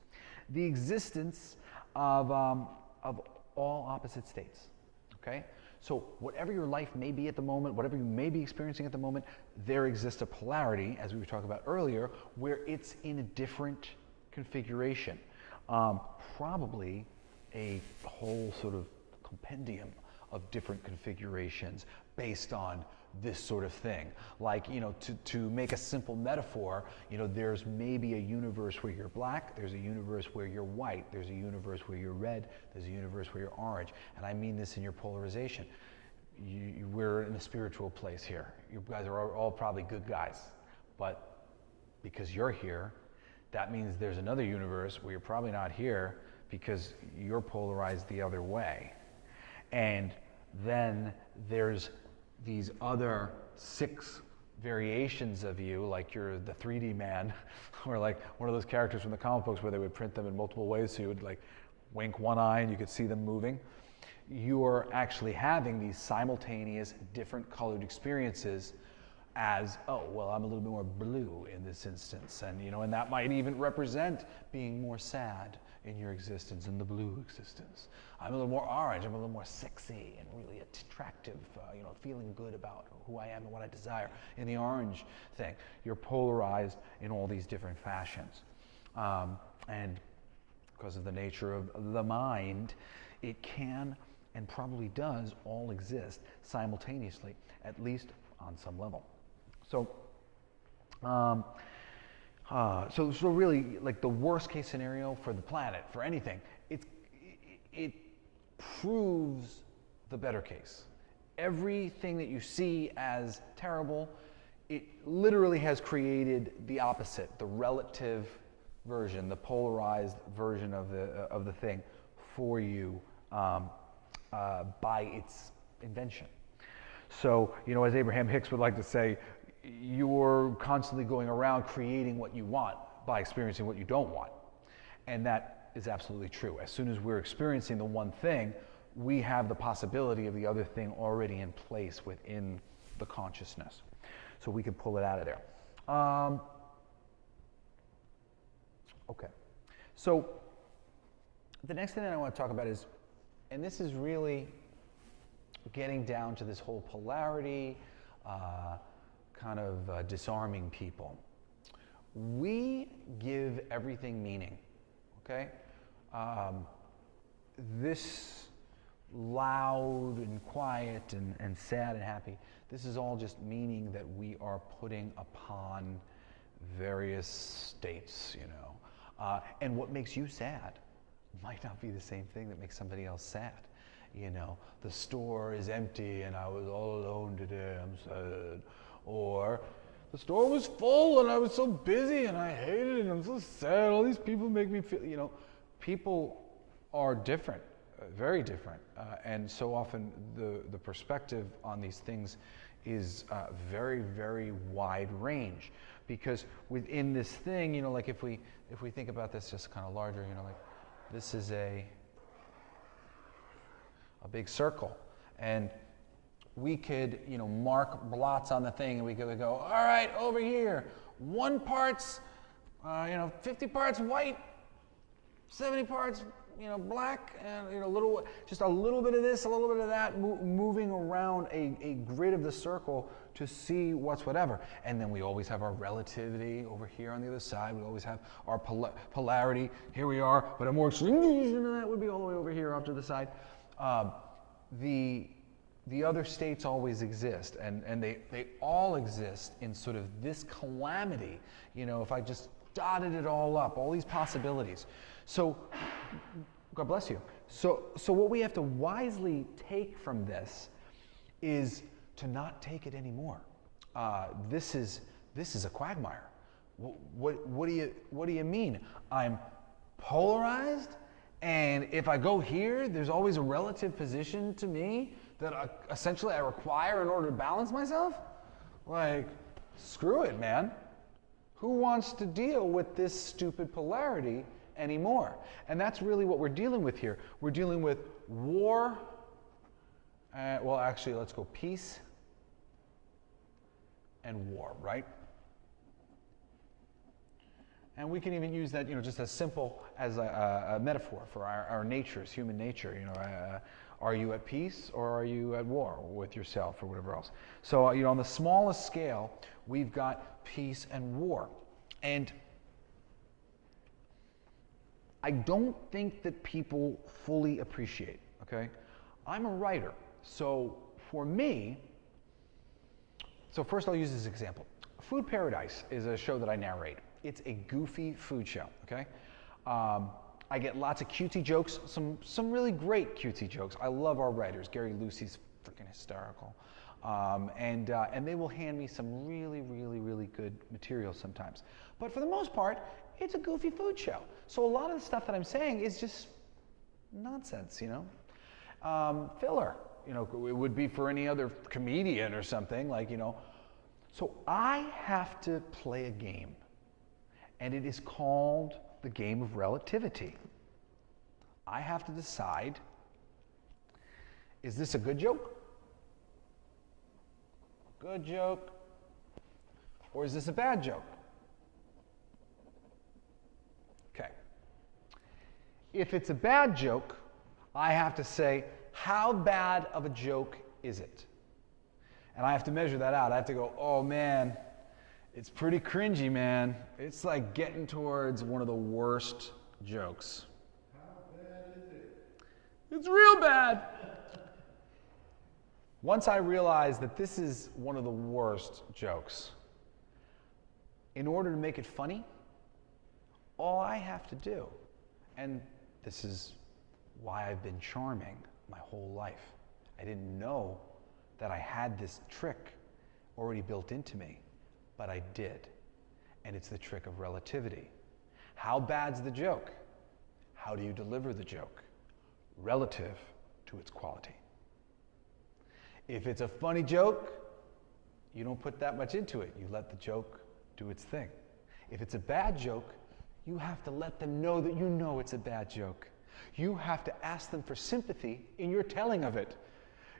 the existence of all opposite states, okay? So whatever your life may be at the moment, whatever you may be experiencing at the moment, there exists a polarity, as we were talking about earlier, where it's in a different configuration. Probably a whole sort of compendium of different configurations based on this sort of thing. Like, to make a simple metaphor, there's maybe a universe where you're black, there's a universe where you're white, there's a universe where you're red, there's a universe where you're orange. And I mean this in your polarization. We're in a spiritual place here. You guys are all probably good guys. But because you're here, that means there's another universe where you're probably not here because you're polarized the other way. And then there's these other 6 variations of you, like you're the 3D man, or like one of those characters from the comic books where they would print them in multiple ways so you would like wink one eye and you could see them moving. You're actually having these simultaneous different colored experiences as, oh, well, I'm a little bit more blue in this instance. And, and that might even represent being more sad. in your existence, in the blue existence. I'm a little more orange, I'm a little more sexy and really attractive, feeling good about who I am and what I desire in the orange thing. You're polarized in all these different fashions. And because of the nature of the mind, it can and probably does all exist simultaneously, at least on some level. So, so really, like the worst case scenario for the planet, for anything, it proves the better case. Everything that you see as terrible, it literally has created the opposite, the relative version, the polarized version of the thing for you by its invention. So, as Abraham Hicks would like to say, you're constantly going around creating what you want by experiencing what you don't want. And that is absolutely true. As soon as we're experiencing the one thing, we have the possibility of the other thing already in place within the consciousness. So we can pull it out of there. Okay. So the next thing that I want to talk about is, and this is really getting down to this whole polarity, kind of disarming people. We give everything meaning, okay? This loud and quiet and sad and happy, this is all just meaning that we are putting upon various states, and what makes you sad might not be the same thing that makes somebody else sad. The store is empty and I was all alone today, I'm sad. Or the store was full and I was so busy and I hated it and I'm so sad. All these people make me feel, people are different, very different. And so often the perspective on these things is very, very wide range. Because within this thing, like if we think about this just kind of larger, like this is a big circle, and we could, mark blots on the thing, and we could go, all right, over here, 1 part's, 50 parts white, 70 parts, black, and just a little bit of this, a little bit of that, moving around a grid of the circle to see what's whatever. And then we always have our relativity over here on the other side. We always have our polarity. Here we are, but a more extreme version of that would be all the way over here off to the side. The other states always exist, and they all exist in sort of this calamity. If I just dotted it all up, all these possibilities. So, God bless you. So what we have to wisely take from this is to not take it anymore. This is a quagmire. What do you mean? I'm polarized, and if I go here, there's always a relative position to me that essentially I require in order to balance myself? Like, screw it, man. Who wants to deal with this stupid polarity anymore? And that's really what we're dealing with here. We're dealing with war, well, actually, let's go peace and war, right? And we can even use that, just as simple as a metaphor for our natures, human nature. Are you at peace or are you at war with yourself or whatever else? So, on the smallest scale, we've got peace and war. And I don't think that people fully appreciate, okay? I'm a writer, so for me, first I'll use this example. Food Paradise is a show that I narrate. It's a goofy food show, okay? I get lots of cutesy jokes, some really great cutesy jokes. I love our writers. Gary Lucy's freaking hysterical. And they will hand me some really, really, really good material sometimes. But for the most part, it's a goofy food show. So a lot of the stuff that I'm saying is just nonsense, filler. It would be for any other comedian or something, like, So I have to play a game, and it is called the game of relativity. I have to decide, is this a good joke? Good joke? Or is this a bad joke? Okay. If it's a bad joke, I have to say, how bad of a joke is it? And I have to measure that out. I have to go, oh man, it's pretty cringy, man. It's like getting towards one of the worst jokes. How bad is it? It's real bad. Once I realize that this is one of the worst jokes, in order to make it funny, all I have to do, and this is why I've been charming my whole life. I didn't know that I had this trick already built into me, but I did. And it's the trick of relativity. How bad's the joke? How do you deliver the joke? Relative to its quality. If it's a funny joke, you don't put that much into it. You let the joke do its thing. If it's a bad joke, you have to let them know that you know it's a bad joke. You have to ask them for sympathy in your telling of it.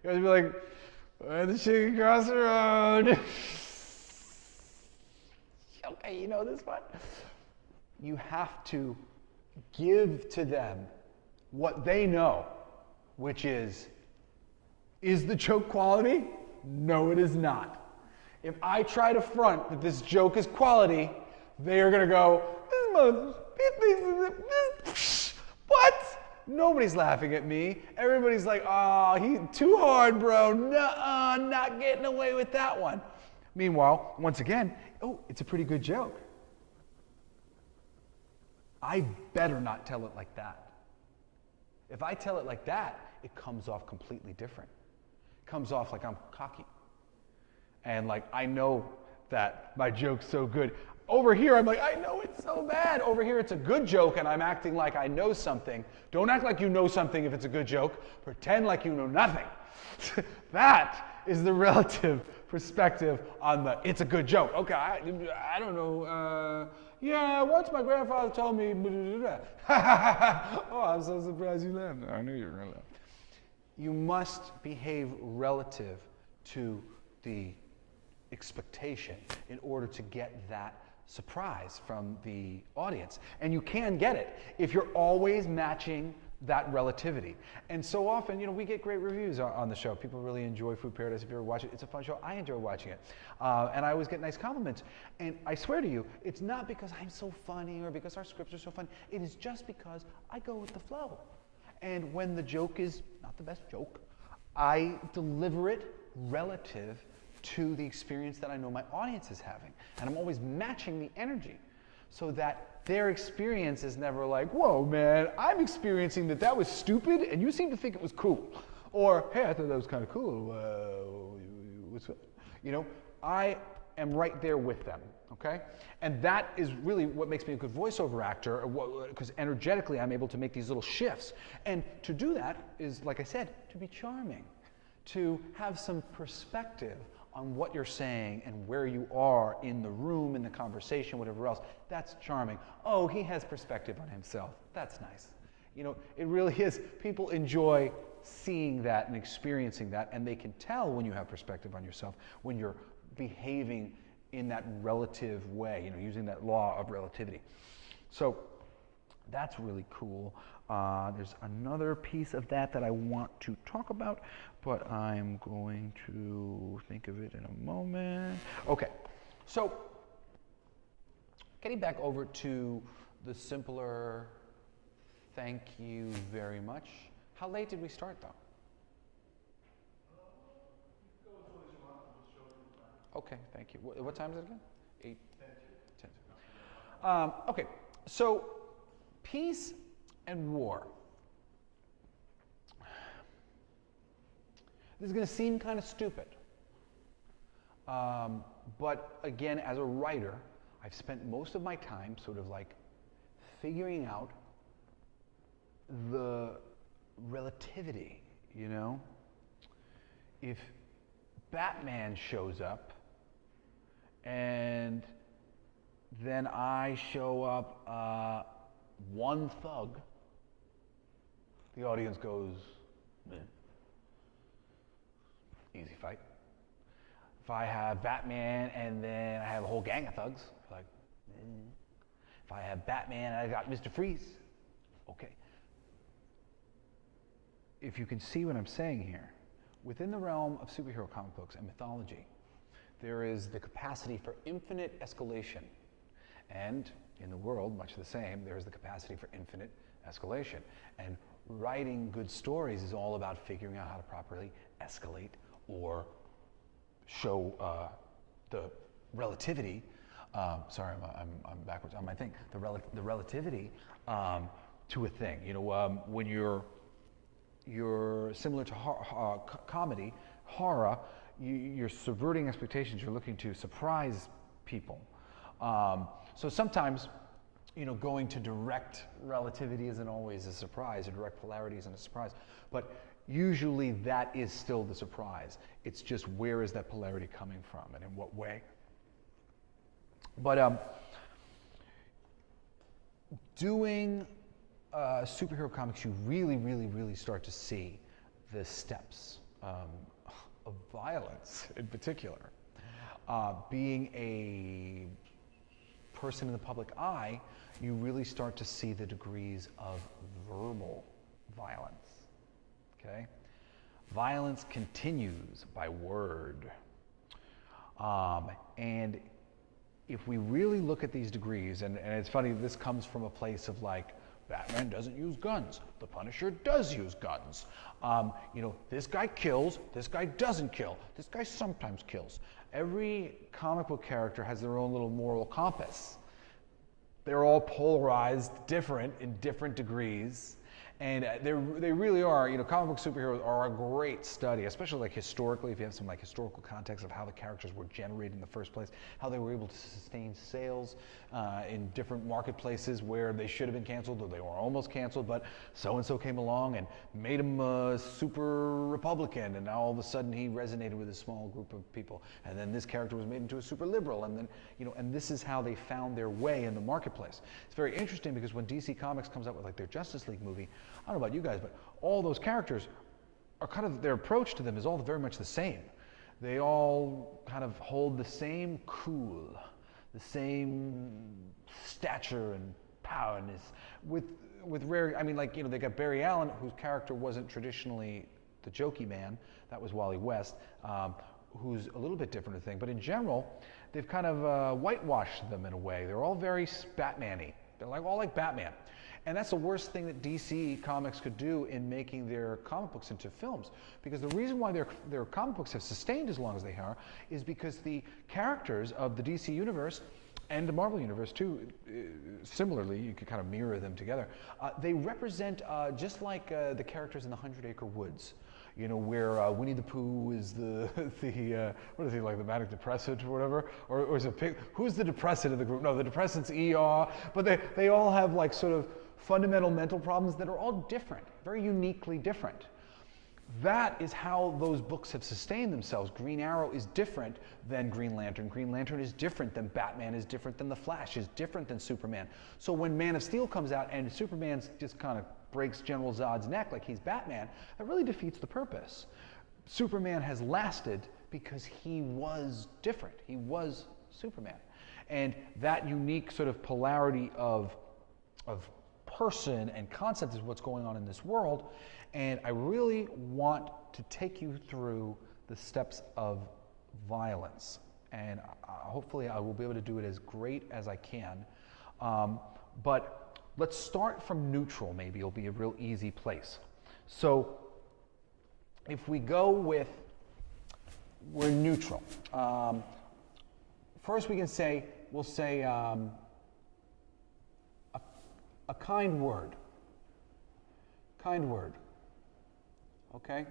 You have to be like, the chicken across the road. Okay, you know this one? You have to give to them what they know, which is the joke quality? No, it is not. If I try to front that this joke is quality, they are going to go, what? Nobody's laughing at me. Everybody's like, oh, he's too hard, bro. Nuh-uh, not getting away with that one. Meanwhile, once again, oh, it's a pretty good joke. I better not tell it like that. If I tell it like that, it comes off completely different. It comes off like I'm cocky. And like, I know that my joke's so good. Over here, I'm like, I know it's so bad. Over here, it's a good joke, and I'm acting like I know something. Don't act like you know something if it's a good joke. Pretend like you know nothing. That is the relative perspective on the, it's a good joke. Okay, I don't know. Yeah, once my grandfather told me, oh, I'm so surprised you laughed. I knew you were going to laugh. You must behave relative to the expectation in order to get that surprise from the audience. And you can get it if you're always matching that relativity. And so often, you know, we get great reviews on the show. People really enjoy Food Paradise. If you ever watch it, it's a fun show. I enjoy watching it. And I always get nice compliments. And I swear to you, it's not because I'm so funny or because our scripts are so fun. It is just because I go with the flow. And when the joke is not the best joke, I deliver it relative to the experience that I know my audience is having. And I'm always matching the energy so that their experience is never like, whoa, man, I'm experiencing that was stupid and you seem to think it was cool. Or, hey, I thought that was kind of cool. You know, I am right there with them, okay? And that is really what makes me a good voiceover actor, because energetically I'm able to make these little shifts. And to do that is, like I said, to be charming, to have some perspective on what you're saying and where you are in the room, in the conversation, whatever else. That's charming. Oh, he has perspective on himself. That's nice. You know, it really is. People enjoy seeing that and experiencing that, and they can tell when you have perspective on yourself, when you're behaving in that relative way, you know, using that law of relativity. So that's really cool. There's another piece of that I want to talk about, but I'm going to think of it in a moment. Okay, so getting back over to the simpler thank you very much. How late did we start, though? Go as long as you want. We'll show you the time. Okay, thank you. What time is it again? 8? 10. Okay, so peace and war. This is going to seem kind of stupid. But again, as a writer, I've spent most of my time sort of like figuring out the relativity, you know? If Batman shows up and then I show up one thug, the audience goes, meh. Easy fight. If I have Batman and then I have a whole gang of thugs, like, meh. If I have Batman and I got Mr. Freeze, okay. if you can see what I'm saying here, within the realm of superhero comic books and mythology, there is the capacity for infinite escalation. And in the world, much the same, there is the capacity for infinite escalation. And writing good stories is all about figuring out how to properly escalate or show the relativity. Sorry, I'm backwards on my thing. The relativity to a thing. You know, when you're similar to comedy, horror, you're subverting expectations. You're looking to surprise people. So sometimes, you know, going to direct relativity isn't always a surprise, or direct polarity isn't a surprise. But usually that is still the surprise. It's just where is that polarity coming from and in what way. But doing superhero comics, you really, really, really start to see the steps of violence in particular. Being a person in the public eye, you really start to see the degrees of verbal violence, okay? Violence continues by word. And if we really look at these degrees, and it's funny, this comes from a place of like, Batman doesn't use guns. The Punisher does use guns. You know, this guy kills, this guy doesn't kill, this guy sometimes kills. Every comic book character has their own little moral compass. They're all polarized, different in different degrees. And they really are, you know, comic book superheroes are a great study, especially like historically, if you have some like historical context of how the characters were generated in the first place, how they were able to sustain sales in different marketplaces where they should have been canceled or they were almost canceled, but so-and-so came along and made him a super Republican, and now all of a sudden he resonated with a small group of people. And then this character was made into a super liberal, and then, you know, and this is how they found their way in the marketplace. It's very interesting because when DC Comics comes out with like their Justice League movie, I don't know about you guys, but all those characters are kind of, their approach to them is all very much the same. They all kind of hold the same cool, the same stature and powerness with rare, I mean, like, you know, they got Barry Allen, whose character wasn't traditionally the jokey man, that was Wally West, who's a little bit different a thing, but in general, they've kind of whitewashed them in a way. They're all very Batman-y. They're like all like Batman. And that's the worst thing that DC Comics could do in making their comic books into films. Because the reason why their comic books have sustained as long as they are is because the characters of the DC universe and the Marvel universe too, similarly, you could kind of mirror them together. They represent just like the characters in the 100 Acre Woods. You know, where Winnie the Pooh is the what is he, like the manic depressant or whatever? Or is it pig? Who's the depressant in the group? No, the depressant's ER. But they all have like sort of fundamental mental problems that are all different, very uniquely different. That is how those books have sustained themselves. Green Arrow is different than Green Lantern. Green Lantern is different than Batman, is different than The Flash, is different than Superman. So when Man of Steel comes out and Superman just kind of breaks General Zod's neck like he's Batman, that really defeats the purpose. Superman has lasted because he was different. He was Superman. And that unique sort of polarity of person and concept is what's going on in this world. And I really want to take you through the steps of violence. And hopefully I will be able to do it as great as I can. But let's start from neutral, maybe it'll be a real easy place. So if we go with, we're neutral. First we can say, we'll say a kind word. Kind word. Okay?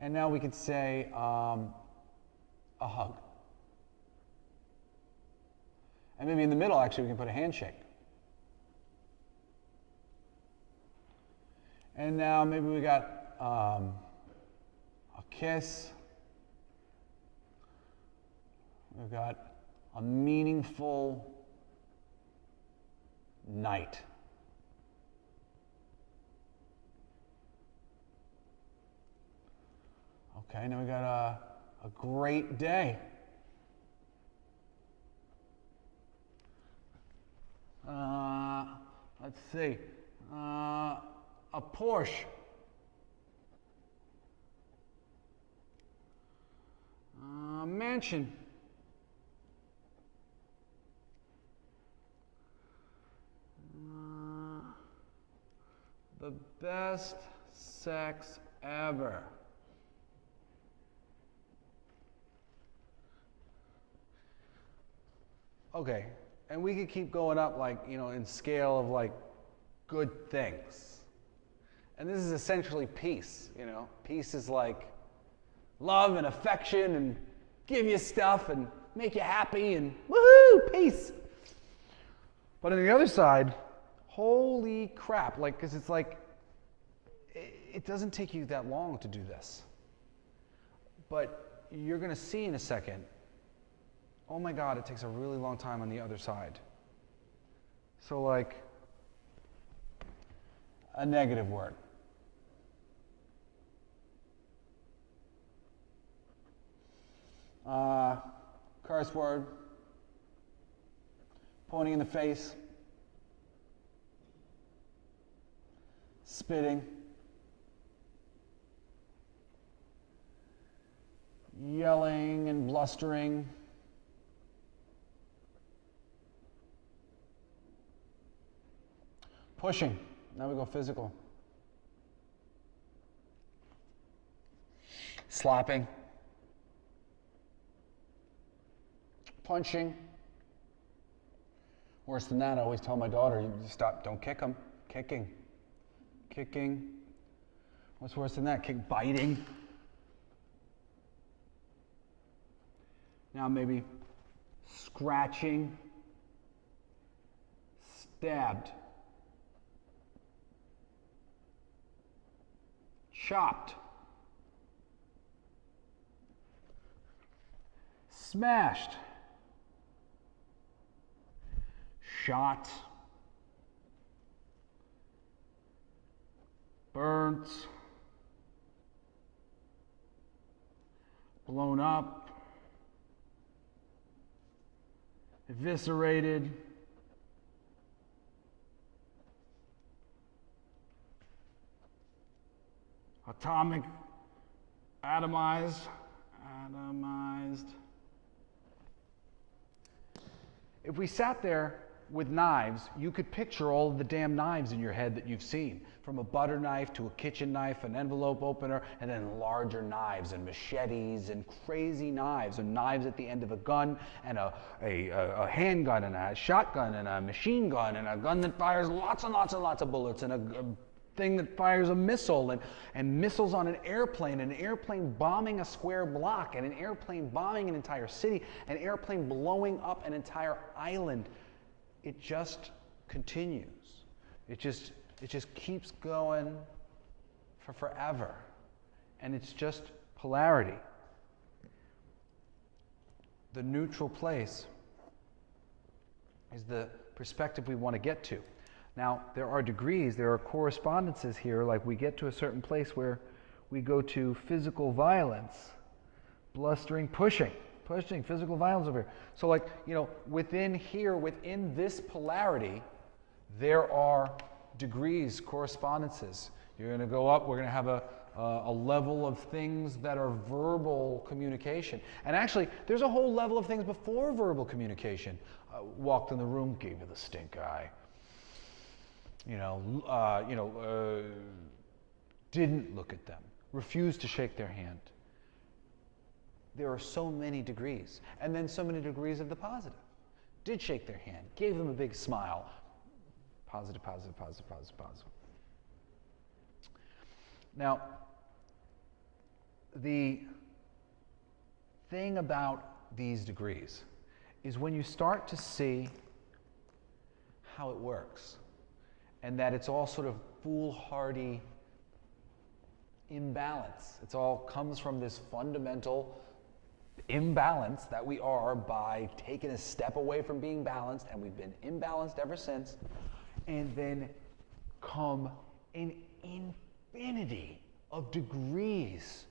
And now we could say a hug. And maybe in the middle, actually, we can put a handshake. And now maybe we got a kiss. We've got a meaningful night. Okay, now we got a great day. Let's see. a Porsche. A mansion. The best sex ever. Okay, and we could keep going up, like, you know, in scale of like good things. And this is essentially peace, you know. Peace is like love and affection and give you stuff and make you happy and woohoo, peace. But on the other side, holy crap, like, because it's like, it doesn't take you that long to do this. But you're going to see in a second, oh my God, it takes a really long time on the other side. So like, a negative word. Curse word. Pointing in the face. Spitting. Yelling and blustering. Pushing. Now we go physical. Slapping. Punching. Worse than that, I always tell my daughter, you stop, don't kick them. Kicking. Kicking. What's worse than that? Biting. Now maybe scratching. Stabbed. Chopped. Smashed. Shot. Burnt. Blown up. Eviscerated. Atomic, atomized. If we sat there with knives, you could picture all of the damn knives in your head that you've seen. From a butter knife to a kitchen knife, an envelope opener, and then larger knives and machetes and crazy knives and knives at the end of a gun and a handgun and a shotgun and a machine gun and a gun that fires lots and lots and lots of bullets and a thing that fires a missile and missiles on an airplane bombing a square block, and an airplane bombing an entire city, an airplane blowing up an entire island. It just continues. It just keeps going for forever. And it's just polarity. The neutral place is the perspective we want to get to. Now, there are degrees, there are correspondences here, like we get to a certain place where we go to physical violence, blustering, pushing, physical violence over here. So like, you know, within here, within this polarity, there are degrees, correspondences. You're going to go up, we're going to have a level of things that are verbal communication. And actually, there's a whole level of things before verbal communication. Walked in the room, gave you the stink eye. Didn't look at them, refused to shake their hand. There are so many degrees, and then so many degrees of the positive. Did shake their hand, gave them a big smile. Positive, positive, positive, positive, positive. Now, the thing about these degrees is when you start to see how it works, and that it's all sort of foolhardy imbalance. It all comes from this fundamental imbalance that we are by taking a step away from being balanced, and we've been imbalanced ever since, and then come an infinity of degrees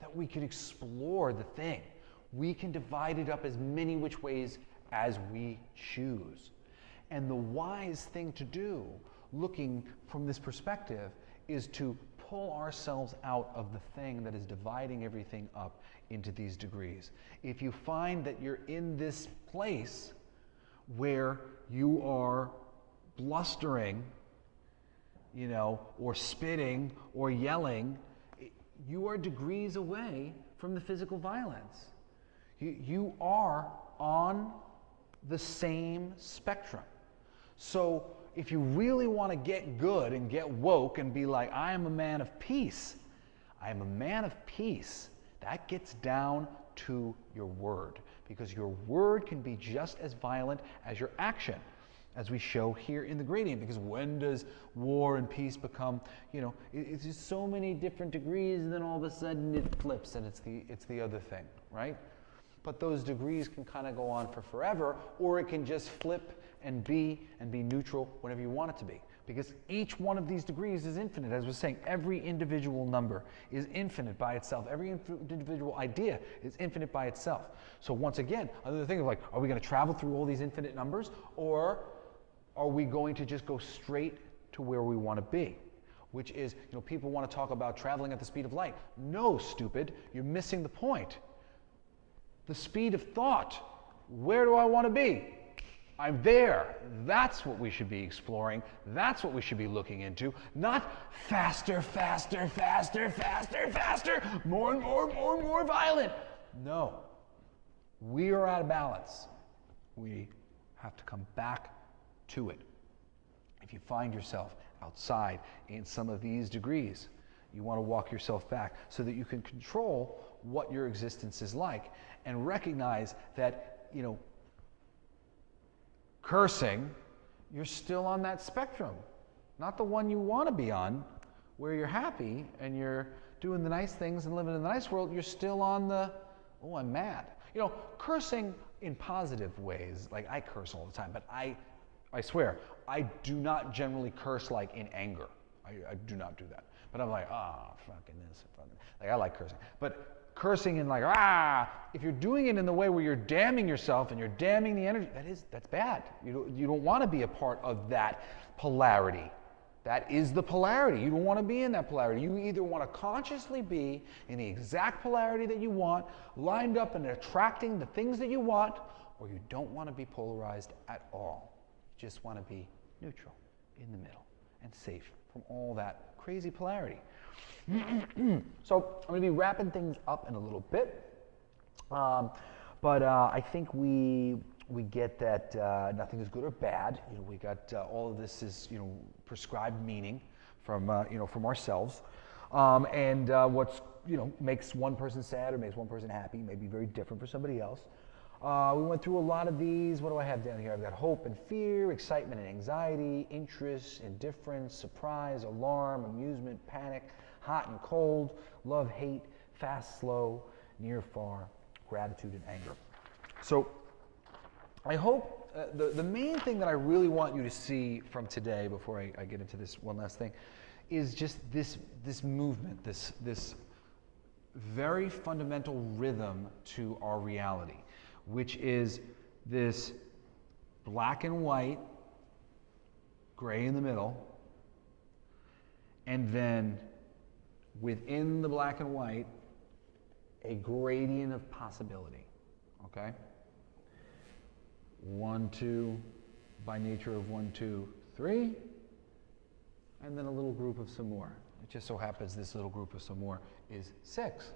that we can explore the thing. We can divide it up as many which ways as we choose. And the wise thing to do, looking from this perspective, is to pull ourselves out of the thing that is dividing everything up into these degrees. If you find that you're in this place where you are blustering, you know, or spitting or yelling, you are degrees away from the physical violence. You are on the same spectrum. So if you really want to get good and get woke and be like, I am a man of peace, I am a man of peace, that gets down to your word, because your word can be just as violent as your action, as we show here in the gradient. Because when does war and peace become, you know, it's just so many different degrees, and then all of a sudden it flips and it's the other thing, right? But those degrees can kind of go on for forever, or it can just flip and be neutral whenever you want it to be. Because each one of these degrees is infinite. As I was saying, every individual number is infinite by itself. Every individual idea is infinite by itself. So once again, another thing of like, are we going to travel through all these infinite numbers, or are we going to just go straight to where we want to be? Which is, you know, people want to talk about traveling at the speed of light. No, stupid, you're missing the point. The speed of thought. Where do I want to be? I'm there. That's what we should be exploring. That's what we should be looking into. Not faster, faster, faster, faster, faster, more and more, more and more violent. No. We are out of balance. We have to come back to it. If you find yourself outside in some of these degrees, you want to walk yourself back so that you can control what your existence is like and recognize that, you know, cursing, you're still on that spectrum. Not the one you want to be on, where you're happy and you're doing the nice things and living in the nice world. You're still on the, oh, I'm mad. You know, cursing in positive ways, like I curse all the time, but I swear, I do not generally curse like in anger. I do not do that. But I'm like, fucking this, fucking, like I like cursing. But cursing in like, if you're doing it in the way where you're damning yourself and you're damning the energy, that's bad. You don't want to be a part of that polarity. That is the polarity. You don't want to be in that polarity. You either want to consciously be in the exact polarity that you want, lined up and attracting the things that you want, or you don't want to be polarized at all. You just want to be neutral, in the middle, and safe from all that crazy polarity. So I'm going to be wrapping things up in a little bit, but I think we get that nothing is good or bad. You know, we got all of this is, you know, prescribed meaning from you know, from ourselves, and what's, you know, makes one person sad or makes one person happy may be very different for somebody else. We went through a lot of these. What do I have down here? I've got hope and fear, excitement and anxiety, interest, indifference, surprise, alarm, amusement, panic, hot and cold, love, hate, fast, slow, near, far, gratitude, and anger. So I hope the main thing that I really want you to see from today, before I get into this one last thing, is just this movement, this very fundamental rhythm to our reality, which is this black and white, gray in the middle, and then within the black and white, a gradient of possibility, okay? 1, 2, by nature of 1, 2, 3, and then a little group of some more. It just so happens this little group of some more is 6.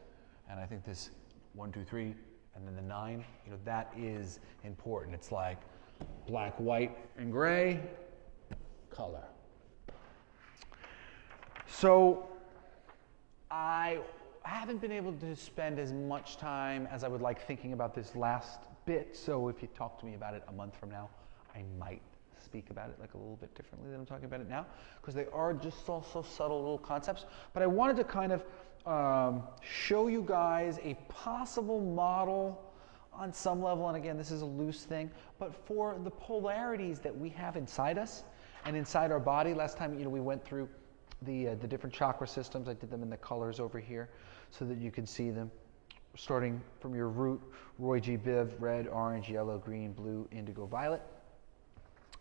And I think this 1, 2, 3, and then the 9, you know, that is important. It's like black, white, and gray, color. So I haven't been able to spend as much time as I would like thinking about this last bit. So if you talk to me about it a month from now, I might speak about it like a little bit differently than I'm talking about it now, because they are just so subtle little concepts. But I wanted to kind of show you guys a possible model on some level, and again, this is a loose thing, but for the polarities that we have inside us and inside our body. Last time, you know, we went through the different chakra systems. I did them in the colors over here so that you can see them, starting from your root, Roy G. Biv, red, orange, yellow, green, blue, indigo, violet.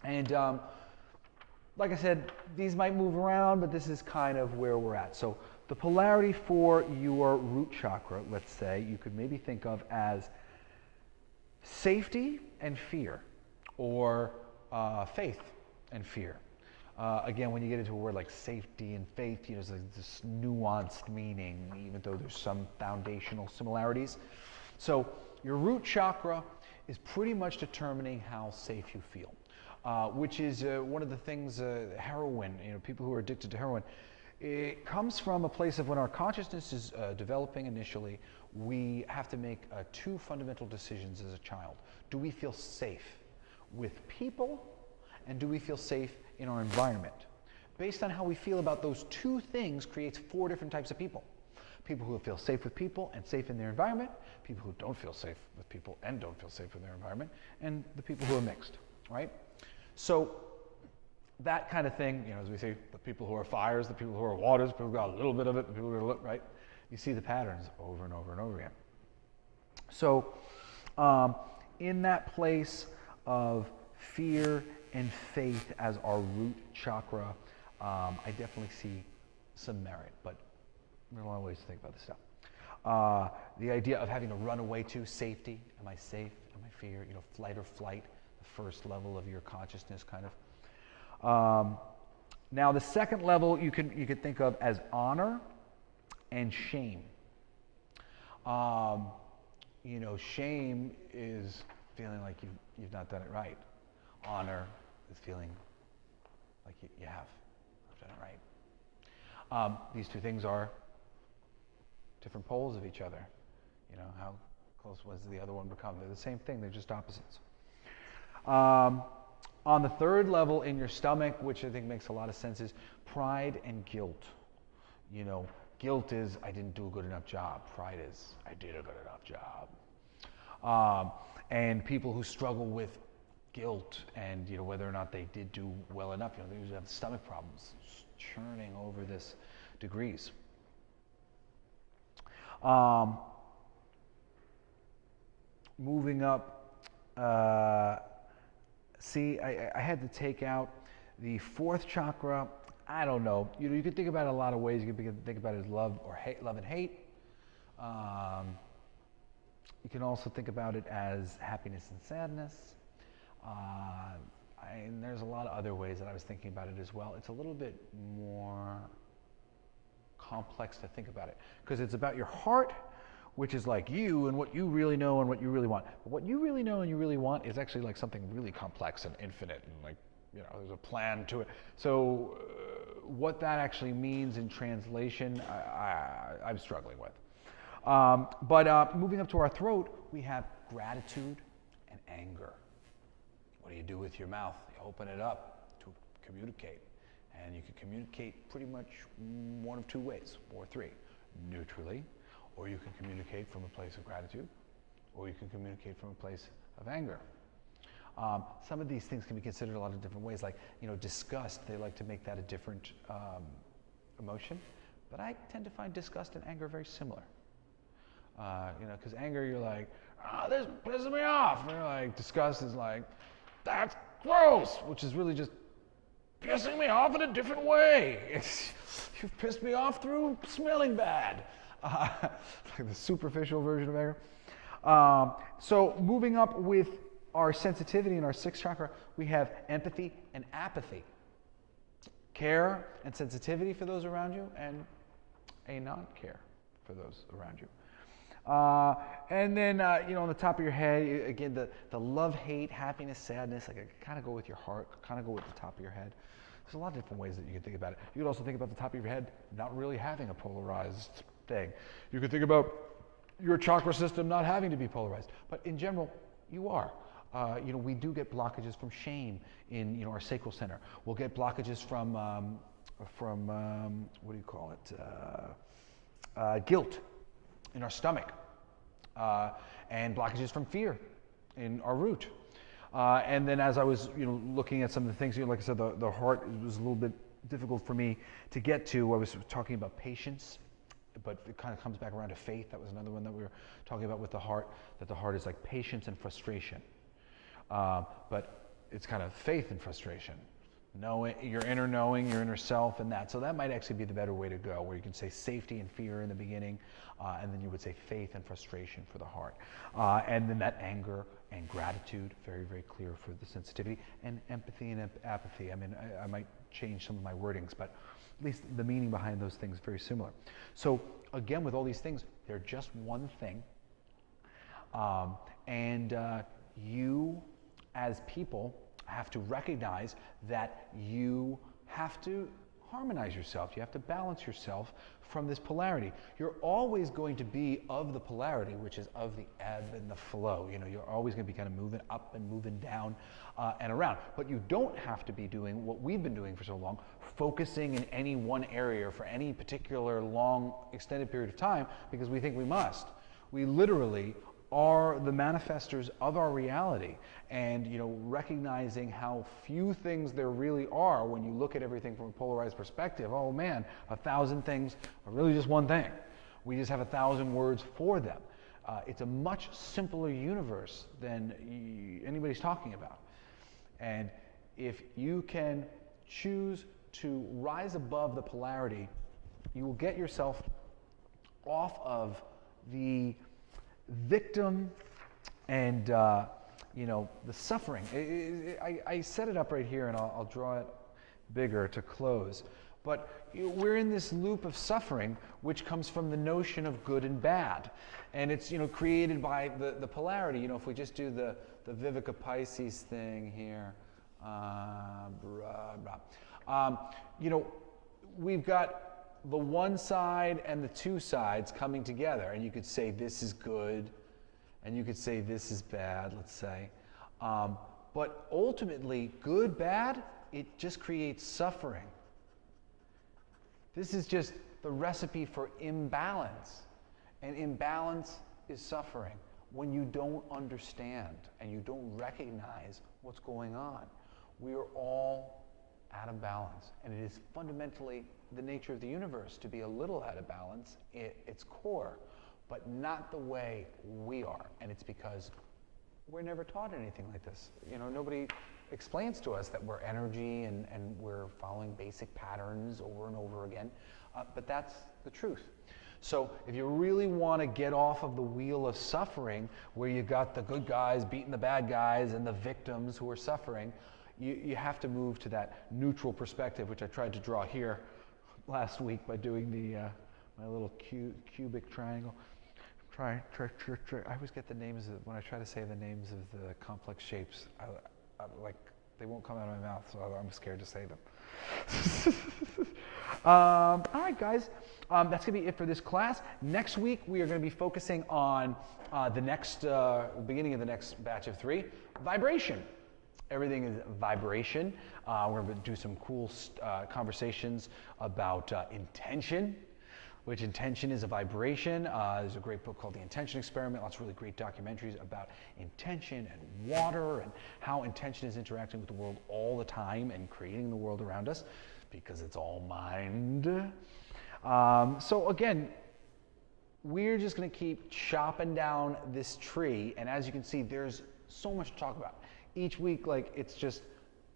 And like I said, these might move around, but this is kind of where we're at. So the polarity for your root chakra, let's say, you could maybe think of as safety and fear, or faith and fear. Again, when you get into a word like safety and faith, there's like this nuanced meaning, even though there's some foundational similarities. So your root chakra is pretty much determining how safe you feel, which is one of the things, heroin, people who are addicted to heroin, it comes from a place of when our consciousness is developing initially, we have to make two fundamental decisions as a child. Do we feel safe with people, and do we feel safe in our environment? Based on how we feel about those two things creates four different types of people. People who feel safe with people and safe in their environment, people who don't feel safe with people and don't feel safe in their environment, and the people who are mixed, right? So that kind of thing, as we say, the people who are fires, the people who are waters, the people who got a little bit of it, the people who are, right? You see the patterns over and over and over again. So in that place of fear and faith as our root chakra, I definitely see some merit, but there are a lot of ways to think about this stuff. The idea of having to run away to safety, am I safe, am I fear, flight or flight, the first level of your consciousness kind of. Now the second level you could think of as honor and shame. Shame is feeling like you've not done it right. Honor is feeling like you have done it right. These two things are different poles of each other. How close was the other one become? They're the same thing, they're just opposites. On the third level in your stomach, which I think makes a lot of sense, is pride and guilt. Guilt is, I didn't do a good enough job. Pride is, I did a good enough job. And people who struggle with guilt and whether or not they did do well enough, they usually have stomach problems, churning over this degrees. Moving up, see, I had to take out the fourth chakra. I don't know. You can think about it a lot of ways. You can think about it as love or hate, love and hate. You can also think about it as happiness and sadness. And there's a lot of other ways that I was thinking about it as well. It's a little bit more complex to think about it because it's about your heart, which is like you and what you really know and what you really want. But what you really know and you really want is actually like something really complex and infinite, and like, there's a plan to it. So what that actually means in translation, I'm struggling with. But moving up to our throat, we have gratitude and anger. What do you do with your mouth? You open it up to communicate. And you can communicate pretty much one of two ways, or three. Neutrally, or you can communicate from a place of gratitude, or you can communicate from a place of anger. Some of these things can be considered a lot of different ways, like, disgust, they like to make that a different emotion, but I tend to find disgust and anger very similar. Because anger, you're like, this pisses me off. And you're like, disgust is like, that's gross, which is really just pissing me off in a different way. You've pissed me off through smelling bad. Like the superficial version of anger. So moving up with our sensitivity in our sixth chakra, we have empathy and apathy. Care and sensitivity for those around you, and a non-care for those around you. And then, on the top of your head, again, the love, hate, happiness, sadness, like kind of go with your heart, kind of go with the top of your head. There's a lot of different ways that you can think about it. You could also think about the top of your head not really having a polarized thing. You could think about your chakra system not having to be polarized. But in general, you are. We do get blockages from shame in our sacral center. We'll get blockages from what do you call it? Guilt in our stomach, and blockages from fear in our root. And then as I was looking at some of the things, like I said, the heart was a little bit difficult for me to get to. I was talking about patience, but it kind of comes back around to faith. That was another one that we were talking about with the heart, that the heart is like patience and frustration. But it's kind of faith and frustration, your inner knowing, your inner self, and that. So that might actually be the better way to go, where you can say safety and fear in the beginning, and then you would say faith and frustration for the heart. And then that anger and gratitude, very, very clear for the sensitivity, and empathy and apathy. I mean, I might change some of my wordings, but at least the meaning behind those things is very similar. So again, with all these things, they're just one thing. You, as people, have to recognize that you have to harmonize yourself. You have to balance yourself from this polarity. You're always going to be of the polarity, which is of the ebb and the flow. You know, you're always going to be kind of moving up and moving down and around. But you don't have to be doing what we've been doing for so long, focusing in any one area for any particular long, extended period of time, because we think we must. We literally are the manifestors of our reality, and recognizing how few things there really are when you look at everything from a polarized perspective. Oh man, 1,000 things are really just one thing. We just have 1,000 words for them. It's a much simpler universe than anybody's talking about. And if you can choose to rise above the polarity, you will get yourself off of the victim and the suffering. I set it up right here, and I'll draw it bigger to close. But we're in this loop of suffering, which comes from the notion of good and bad, and it's created by the polarity. If we just do the Vivica Pisces thing here, we've got the one side and the two sides coming together, and you could say this is good, and you could say this is bad, let's say. But ultimately, good, bad, it just creates suffering. This is just the recipe for imbalance, and imbalance is suffering when you don't understand and you don't recognize what's going on. We are all out of balance, and it is fundamentally the nature of the universe to be a little out of balance at its core, but not the way we are. And it's because we're never taught anything like this. Nobody explains to us that we're energy and we're following basic patterns over and over again, but that's the truth. So if you really want to get off of the wheel of suffering, where you got the good guys beating the bad guys and the victims who are suffering, you have to move to that neutral perspective, which I tried to draw here last week by doing my little cubic triangle. I always get the names when I try to say the names of the complex shapes. Like they won't come out of my mouth, so I'm scared to say them. All right, guys, that's gonna be it for this class. Next week we are going to be focusing on the next beginning of the next batch of 3, vibration. Everything is vibration. We're going to do some cool conversations about intention, which intention is a vibration. There's a great book called The Intention Experiment, lots of really great documentaries about intention and water and how intention is interacting with the world all the time and creating the world around us, because it's all mind. So again, we're just going to keep chopping down this tree, and as you can see, there's so much to talk about. Each week,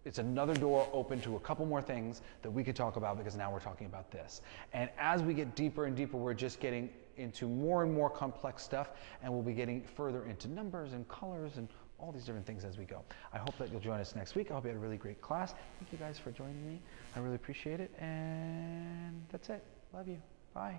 it's another door open to a couple more things that we could talk about, because now we're talking about this. And as we get deeper and deeper, we're just getting into more and more complex stuff, and we'll be getting further into numbers and colors and all these different things as we go. I hope that you'll join us next week. I hope you had a really great class. Thank you guys for joining me. I really appreciate it. And that's it. Love you. Bye.